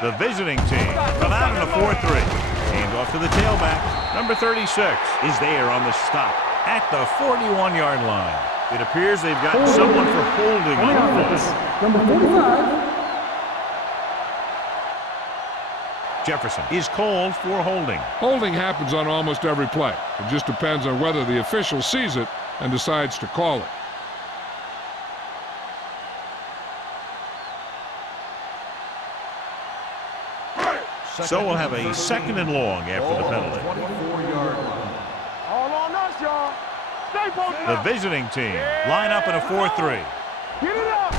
The visiting team come out in a 4-3. Hand off to the tailback. Number 36 is there on the stop at the 41-yard line. It appears they've got someone for holding on the ball. Number 45. Jefferson is called for holding. Holding happens on almost every play. It just depends on whether the official sees it and decides to call it. So we'll have a 2nd and long after the penalty. 24-yard line. All on us, y'all. Stay posted The up. visiting team line up in a 4-3. Get it up.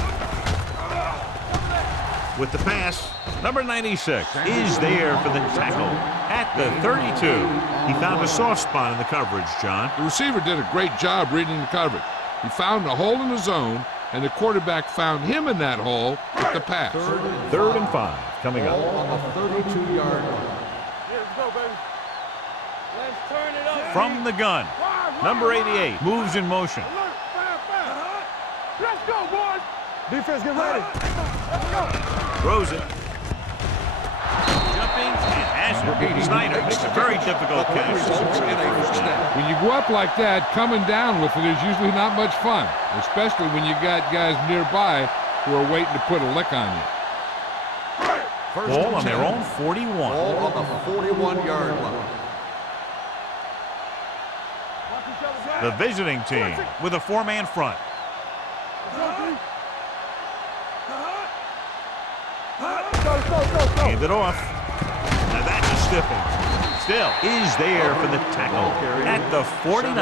With the pass, number 96 is there for the tackle at the 32. He found a soft spot in the coverage, John. The receiver did a great job reading the coverage. He found a hole in the zone, and the quarterback found him in that hole with the pass. 3rd and 5 coming up. Ball on the 32-yard line. Let's go, baby. Let's turn it up. From the gun, number 88 moves in motion. Alert, fire, fire. Let's go, boys. Defense, get ready. Let's go. Throws it. Jumping and has it. Snyder makes a very difficult catch. When you go up like that, coming down with it is usually not much fun, especially when you got guys nearby who are waiting to put a lick on you. Ball on their own 41. Ball on the 41-yard line. The visiting team with a 4-man front. Hand it off. Now that's a stiffing. Still is there for the tackle at the 49.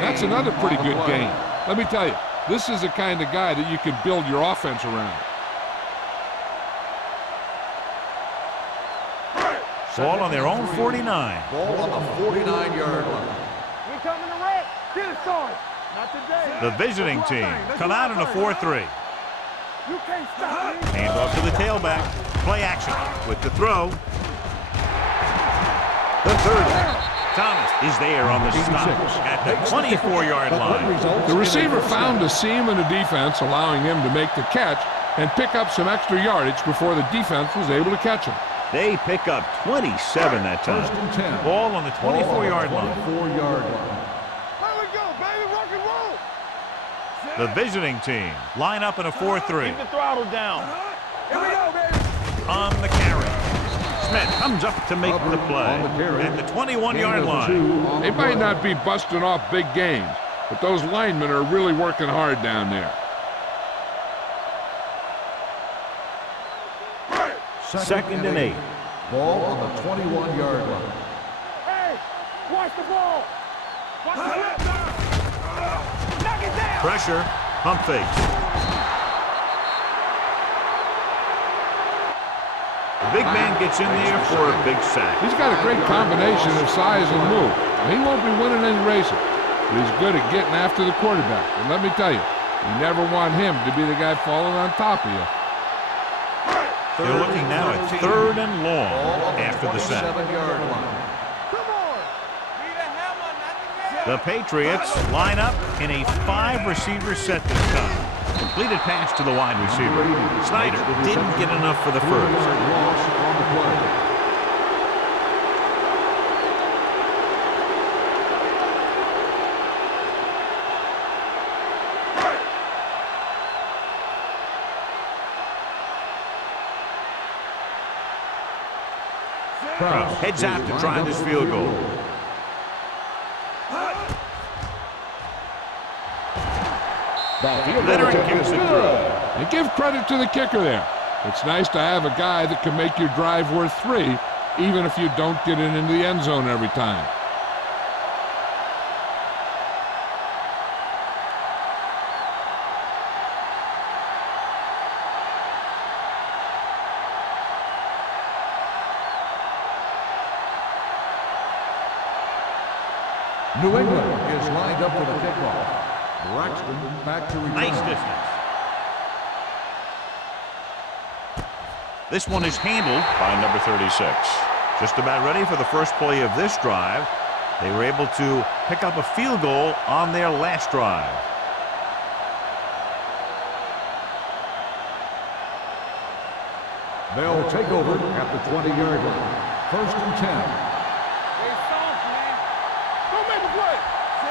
That's another pretty good game. Let me tell you, this is the kind of guy that you can build your offense around. Ball on their own 49. Ball on the 49-yard line. We coming to wreck. Get it started. Not today. The visiting team come out in a 4-3. You can't stop me. Hand off to the tailback. Play action with the throw. The 30 Thomas is there on the stop at the 24-yard line. The receiver found a seam in the defense, allowing him to make the catch and pick up some extra yardage before the defense was able to catch him. They pick up 27 that time. First and 10. Ball on the 24-yard line. 24-yard line. Here we go, baby. Rock and roll. The visiting team line up in a 4-3. Keep the throttle down. Here we go, baby. On the carry. Smith comes up to make the play on the carry. at the 21-yard line. They might not be busting off big gains, but those linemen are really working hard down there. Second and 8. Ball on the 21-yard line. Hey, watch the ball. Watch the left. Knock it down. Pressure, pump fake. The big man gets in there for a big sack. He's got a great combination of size and move. He won't be winning any races, but he's good at getting after the quarterback. And let me tell you, you never want him to be the guy falling on top of you. They're looking now at 3rd and long after the sack. 27-yard line. Come on. The Patriots line up in a 5-receiver set this time. Completed pass to the wide receiver. Snyder didn't get enough for the first. Loss on the play. Heads out to try this field goal. Leonard kicks it through. And give credit to the kicker there. It's nice to have a guy that can make your drive worth 3, even if you don't get it into the end zone every time. New England is lined up for the kickoff. Braxton back to return. Nice distance. This one is handled by number 36. Just about ready for the first play of this drive. They were able to pick up a field goal on their last drive. They'll take over at the 20-yard line. 1st and 10.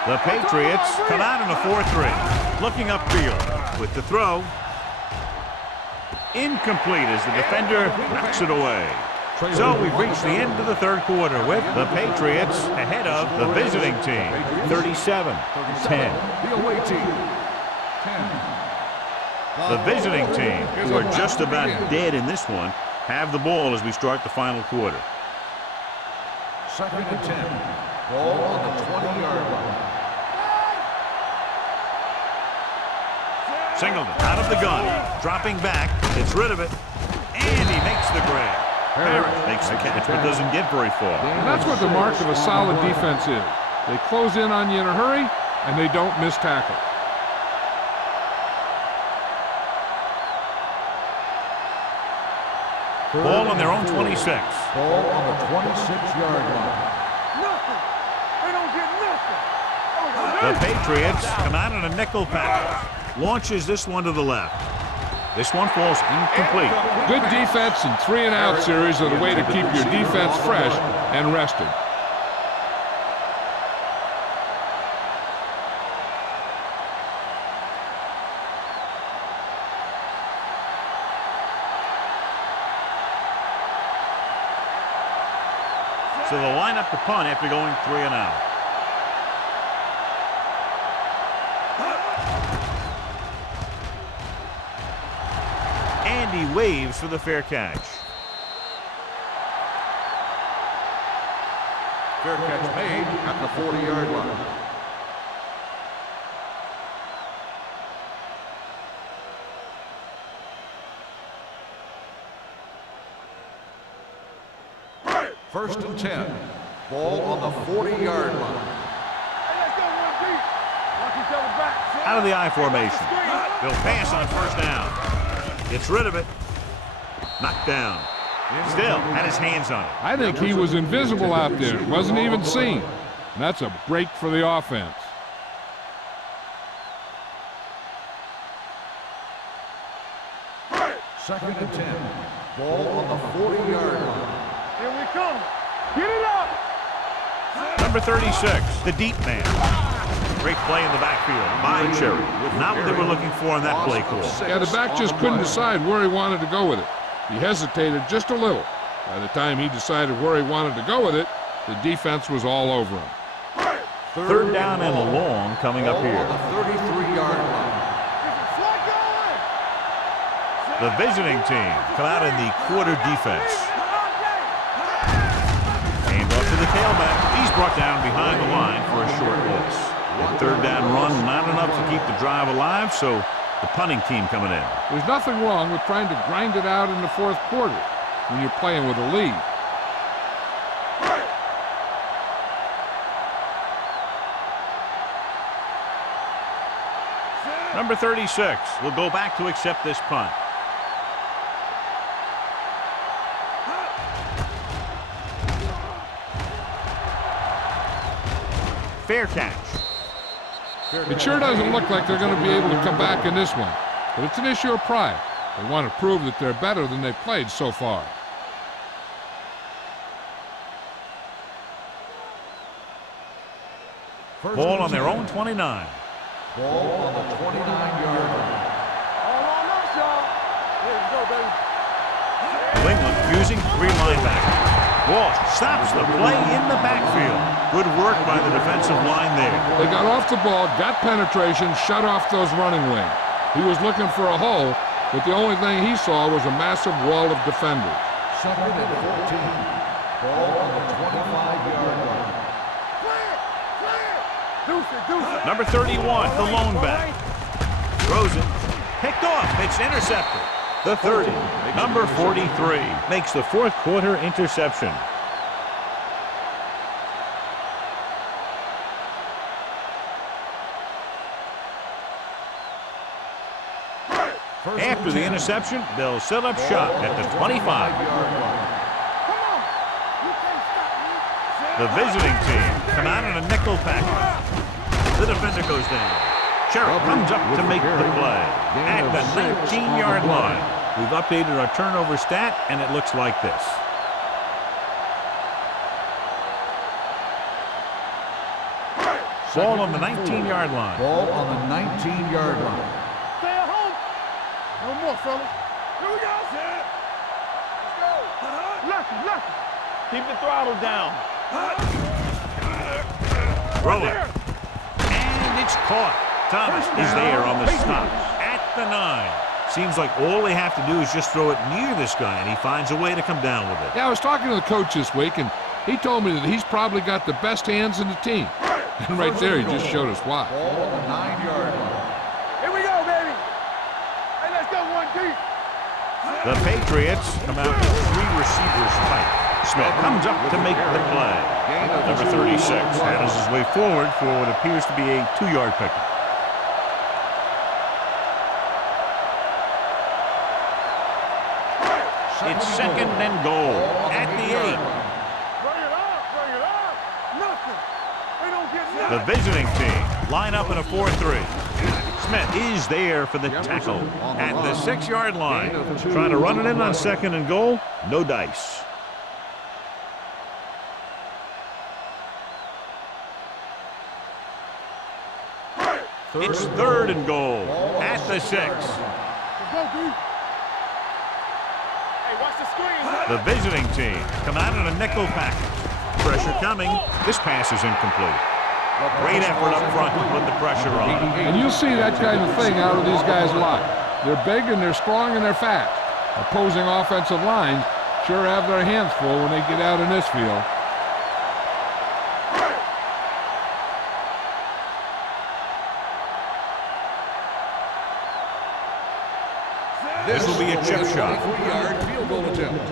The Patriots come out in a 4-3. Looking upfield with the throw. Incomplete as the defender knocks it away. So we've reached the end of the 3rd quarter with the Patriots ahead of the visiting team. 37-10. The away team. 10. The visiting team, who are just about dead in this one, have the ball as we start the final quarter. 2nd and 10. Ball on the 20-yard line. Singleton out of the gun, dropping back, gets rid of it, and he makes the grab. Harris makes the catch, but doesn't get very far. And that's what the mark of a solid defense is. They close in on you in a hurry, and they don't miss tackle. Ball on their own 26. Ball on the 26-yard line. Nothing. They don't get nothing. The Patriots come out in a nickel package. Launches this one to the left. This one falls incomplete. Good defense and 3-and-out series are the way to keep your defense fresh and rested. So they'll line up the punt after going 3-and-out. And he waves for the fair catch. Fair catch made at the 40-yard line. First and 10. Ball on the 40-yard line. Out of the I formation. They'll pass on first down. Gets rid of it. Knocked down. Still had his hands on it. I think he was invisible out there. Wasn't even seen. And that's a break for the offense. Second and 10. Ball on the 40-yard line. Here we come. Get it up. Number 36, the deep man. Great play in the backfield by Cherry. Not what they were looking for on that play call. Yeah, the back just couldn't decide where he wanted to go with it. He hesitated just a little. By the time he decided where he wanted to go with it, the defense was all over him. Third down and long coming up here. On the 33-yard line. The visiting team come out in the quarter defense. Hand off to the tailback. He's brought down behind the line for a short loss. That third down run, not enough to keep the drive alive, so the punting team coming in. There's nothing wrong with trying to grind it out in the fourth quarter when you're playing with a lead. Number 36 will go back to accept this punt. Fair catch. It sure doesn't look like they're going to be able to come back in this one, but it's an issue of pride. They want to prove that they're better than they've played so far. Ball on their own 29. Ball on the 29-yard line. All on us, y'all. Here we go, baby. New England using three linebackers. Walsh stops the play in the backfield. Good work by the defensive line there. They got off the ball, got penetration, shut off those running lanes. He was looking for a hole, but the only thing he saw was a massive wall of defenders. Second and 14. Ball on the 25-yard line. Number 31, the lone back. Throws it. Picked off. It's intercepted. The 30, number 43, makes the fourth quarter interception. After the interception, they'll set up shop at the 25. The visiting team come out in a nickel package. The defender goes down. Sherritt comes up to make the play at the 19-yard line. We've updated our turnover stat, and it looks like this. Ball on the 19-yard line. Ball on the 19-yard line. Stay at home. No more, fellas. Here we go. Let's go. Lucky. Keep the throttle down. Throw it. And it's caught. Thomas is there on the stop at the 9. Seems like all they have to do is just throw it near this guy, and he finds a way to come down with it. Yeah, I was talking to the coach this week, and he told me that he's probably got the best hands in the team. And right there, he just showed us why. Ball on the 9-yard line. Here we go, baby. Hey, let's go one deep. The Patriots come out with three receivers tight. Smith comes up to make the play. Number 36 handles his way forward for what appears to be a 2-yard pickup. It's second and goal at the 8. Bring it up. Nothing. They don't get nothing. The visiting team line up in a 4-3. Smith is there for the tackle at the 6-yard line. Trying to run it in on second and goal. No dice. It's third and goal at the 6. Let's go, dude. Hey, watch the screen. The visiting team come out in a nickel package. Pressure coming. This pass is incomplete. Great effort up front to put the pressure on. And you'll see that kind of thing out of these guys a lot. They're big and they're strong and they're fast. Opposing offensive lines sure have their hands full when they get out in this field. This will be a chip shot. 3-yard field goal attempt.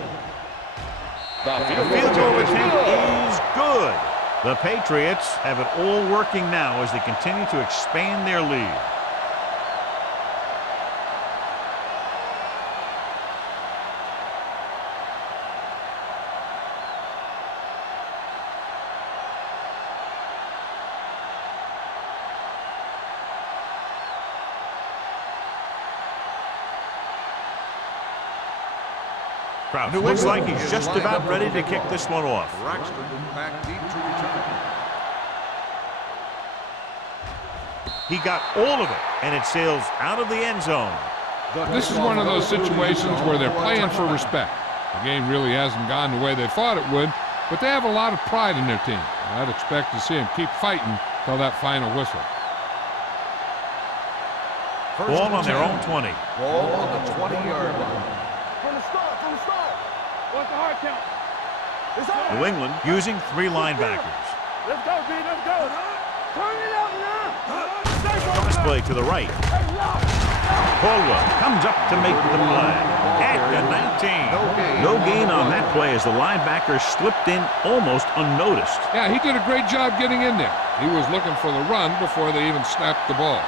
The field goal attempt is good. The Patriots have it all working now as they continue to expand their lead. Kraus looks like he's just about ready to kick this one off. Braxton back deep to return. He got all of it, and it sails out of the end zone. This is one of those situations where they're playing for respect. The game really hasn't gone the way they thought it would, but they have a lot of pride in their team. I'd expect to see them keep fighting till that final whistle. Ball on their own 20. Ball on the 20-yard line. From the start, What's the hard count? It's over. New England using 3 linebackers. Let's go, D, let's go. Turn it up now. Cross play to the right. Caldwell comes up to make the play at the 19. No gain on that play as the linebacker slipped in almost unnoticed. Yeah, he did a great job getting in there. He was looking for the run before they even snapped the ball.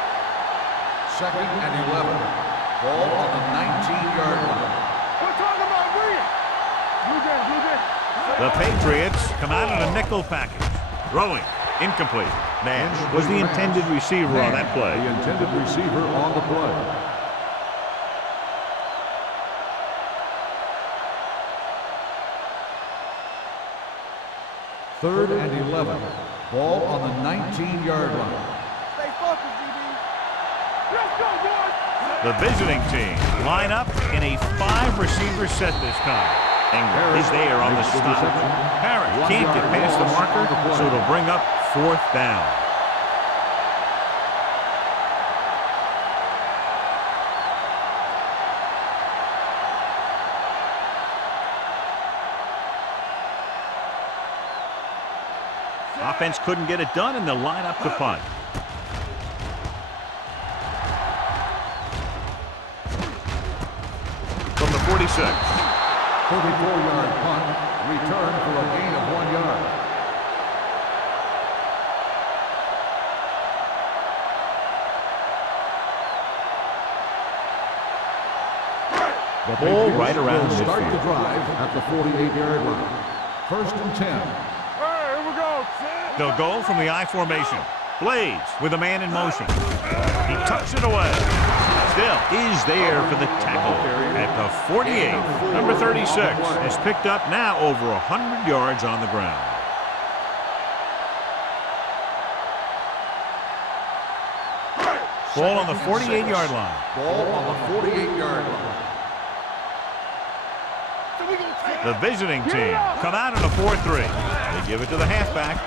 2nd and 11. Ball on the 19-yard line. We're talking about Williams. The Patriots come out in a nickel package. Throwing. Incomplete. Nash was the intended receiver on that play. The intended receiver on the play. Third and 11. Ball on the 19-yard line. Stay focused, DB. Let's go, boys. The visiting team line up in a 5-receiver set this time. Ingram is there on the stop. Harris can't get past the marker, so it'll bring up 4th down. Offense couldn't get it done, and they'll line up to punt. From the 46. 34-yard punt, return for a gain of 1 yard. The ball right around will start the midfield. drive at the 48-yard line. 1st and 10. Here we go. They'll go from the I formation. Blades with a man in motion. He tucks it away. Still is there for the tackle at the 48. Number 36 has picked up now over 100 yards on the ground. Ball on the 48-yard line. Ball on the 48-yard line. The visiting team come out in a 4-3. They give it to the halfback.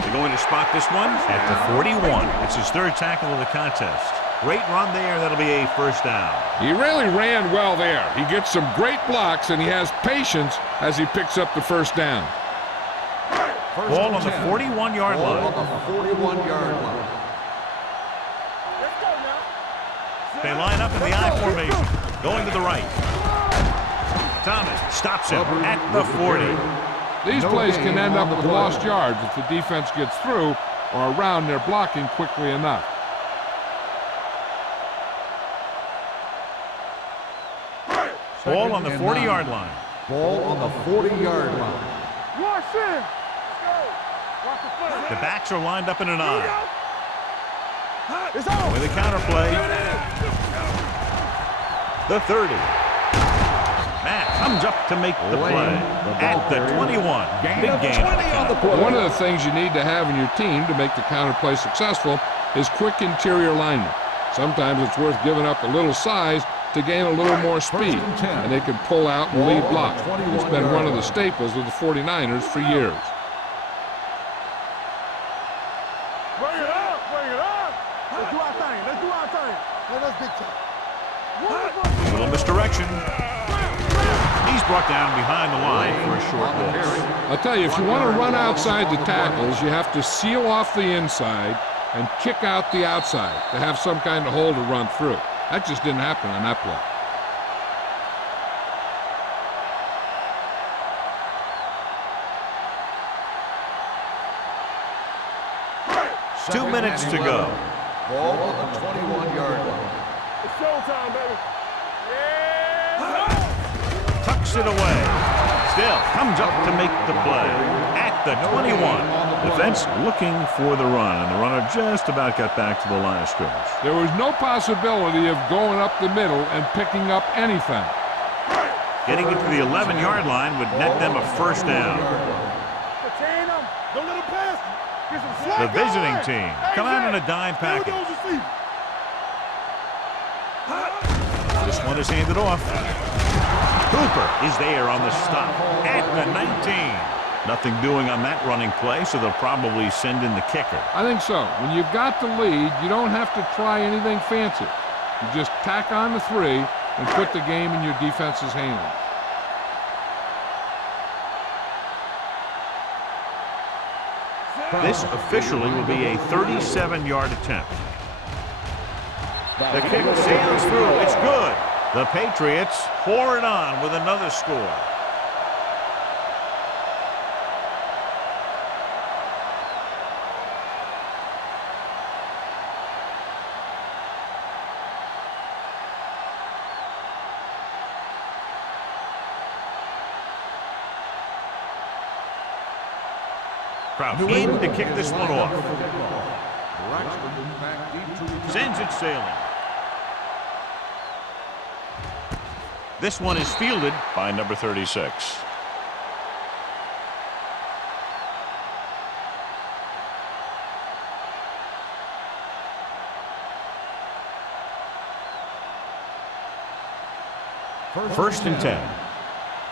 They're going to spot this one at the 41. It's his 3rd tackle of the contest. Great run there. That'll be a 1st down. He really ran well there. He gets some great blocks, and he has patience as he picks up the 1st down. Ball on the 41-yard Ball line. on the 41-yard line. Let's go now. They line up in the I formation. Going to the right. Thomas stops him at the 40. These plays can end up with lost yards if the defense gets through or around their blocking quickly enough. Ball on the 40-yard line. Ball on the 40-yard line. Watch in. Let's go. Watch the foot. The backs are lined up in an I. It's on. With a counterplay. The 30. Matt comes up to make the play at the 21. Big gain on the play. One of the things you need to have in your team to make the counterplay successful is quick interior linemen. Sometimes it's worth giving up a little size to gain a little more speed, and they can pull out and lead blocks. It's been one of the staples of the 49ers for years. Bring it up. Bring it up. Let's do our thing. Let's do our thing. Let us dictate. A little misdirection. He's brought down behind the line for a short loss. I'll tell you, if you want to run outside the tackles, you have to seal off the inside and kick out the outside to have some kind of hole to run through. That just didn't happen on that play. Two minutes to go. Ball on the 21-yard line. It's showtime, baby. Tucks it away. Still comes up to make the play at the 21. Defense looking for the run, and the runner just about got back to the line of scrimmage. There was no possibility of going up the middle and picking up anything. Getting it to the 11-yard line would net them a first down. Contain them. Don't let them pass. Get some slack The visiting going. team come out in a dime Stay with package. those receivers. This one is handed off. Cooper is there on the stop at the 19. Nothing doing on that running play, so they'll probably send in the kicker. I think so. When you've got the lead, you don't have to try anything fancy. You just tack on the 3 and put the game in your defense's hands. This officially will be a 37-yard attempt. The kick sails through. It's good. The Patriots pour it on with another score. Crouch in to kick this one off. Sends it sailing. This one is fielded by number 36. First and 10.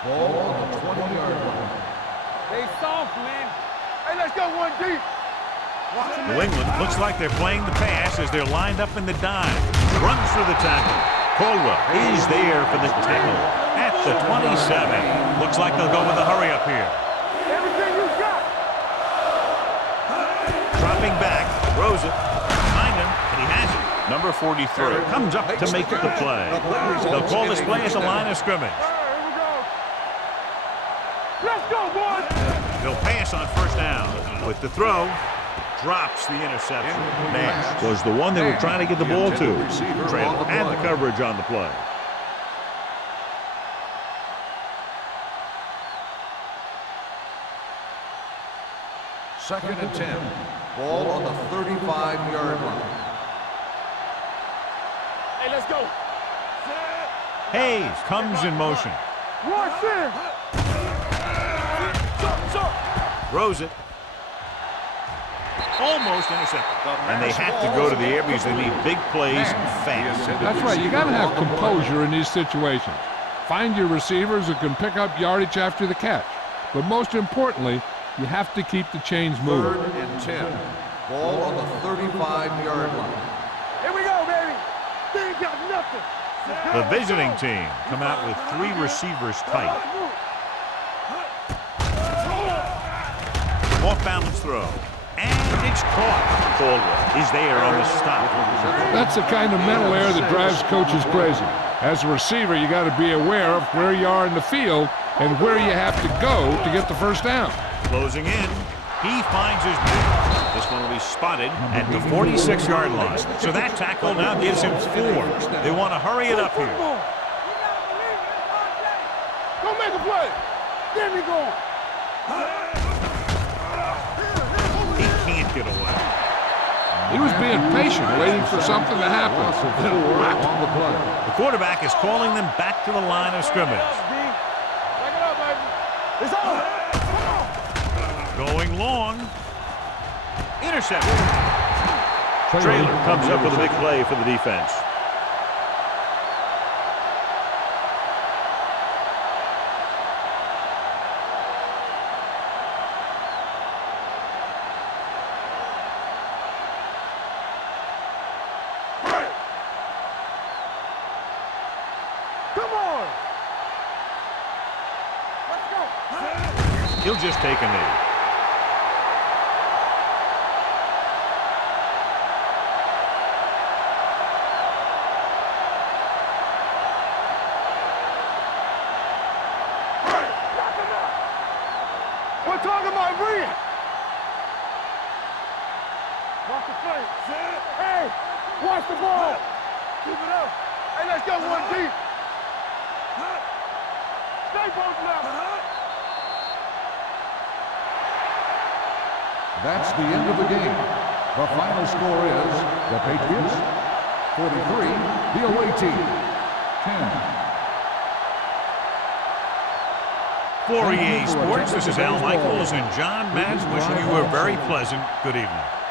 Ball on the 20-yard line. They soft, man. Hey, let's go one deep. New England looks like they're playing the pass as they're lined up in the dime. Runs through the tackle. Caldwell is there for the tackle at the 27. Looks like they'll go with a hurry up here. Everything you got. Dropping back, throws it behind him, and he has it. Number 43 comes up to make the play. They'll call this play as a line of scrimmage. Here we go. Let's go, boys. They'll pass on first down. With the throw, drops the interception. Nash was the one they were trying to get the ball to. Trail and the coverage on the play. Second and 10. Ball on the 35-yard line. Hey, let's go. Hayes comes in motion. Watch in. Throws it. Almost intercepted. And they have to go to the air because they need big plays fast. That's right. You got to have composure in these situations. Find your receivers who can pick up yardage after the catch. But most importantly, you have to keep the chains moving. Third and 10. Ball on the 35-yard line. Here we go, baby. They ain't got nothing. The visiting team come out with 3 receivers tight. Off balance throw. And it's caught. Caldwell is there on the stop. That's the kind of mental error that drives coaches crazy. As a receiver, you got to be aware of where you are in the field and where you have to go to get the first down. Closing in. He finds his man. This one will be spotted at the 46-yard line. So that tackle now gives him 4. They want to hurry it up here. Go make a play. There we go. He can't get away. He was being patient, waiting for something to happen. The quarterback is calling them back to the line of scrimmage. Back it up, baby. It's on. Going long. Intercepted. Traylor comes up with a big play for the defense. Come on. Let's go. He'll just take a knee. We're talking about Reed. Watch the play. Hey, watch the ball. Keep it up. Hey, let's go one deep. Stay both left. That's the end of the game. The final score is the Patriots 43, the away team 10. For EA Sports, this is Al Michaels and John Madden wishing you a very pleasant good evening.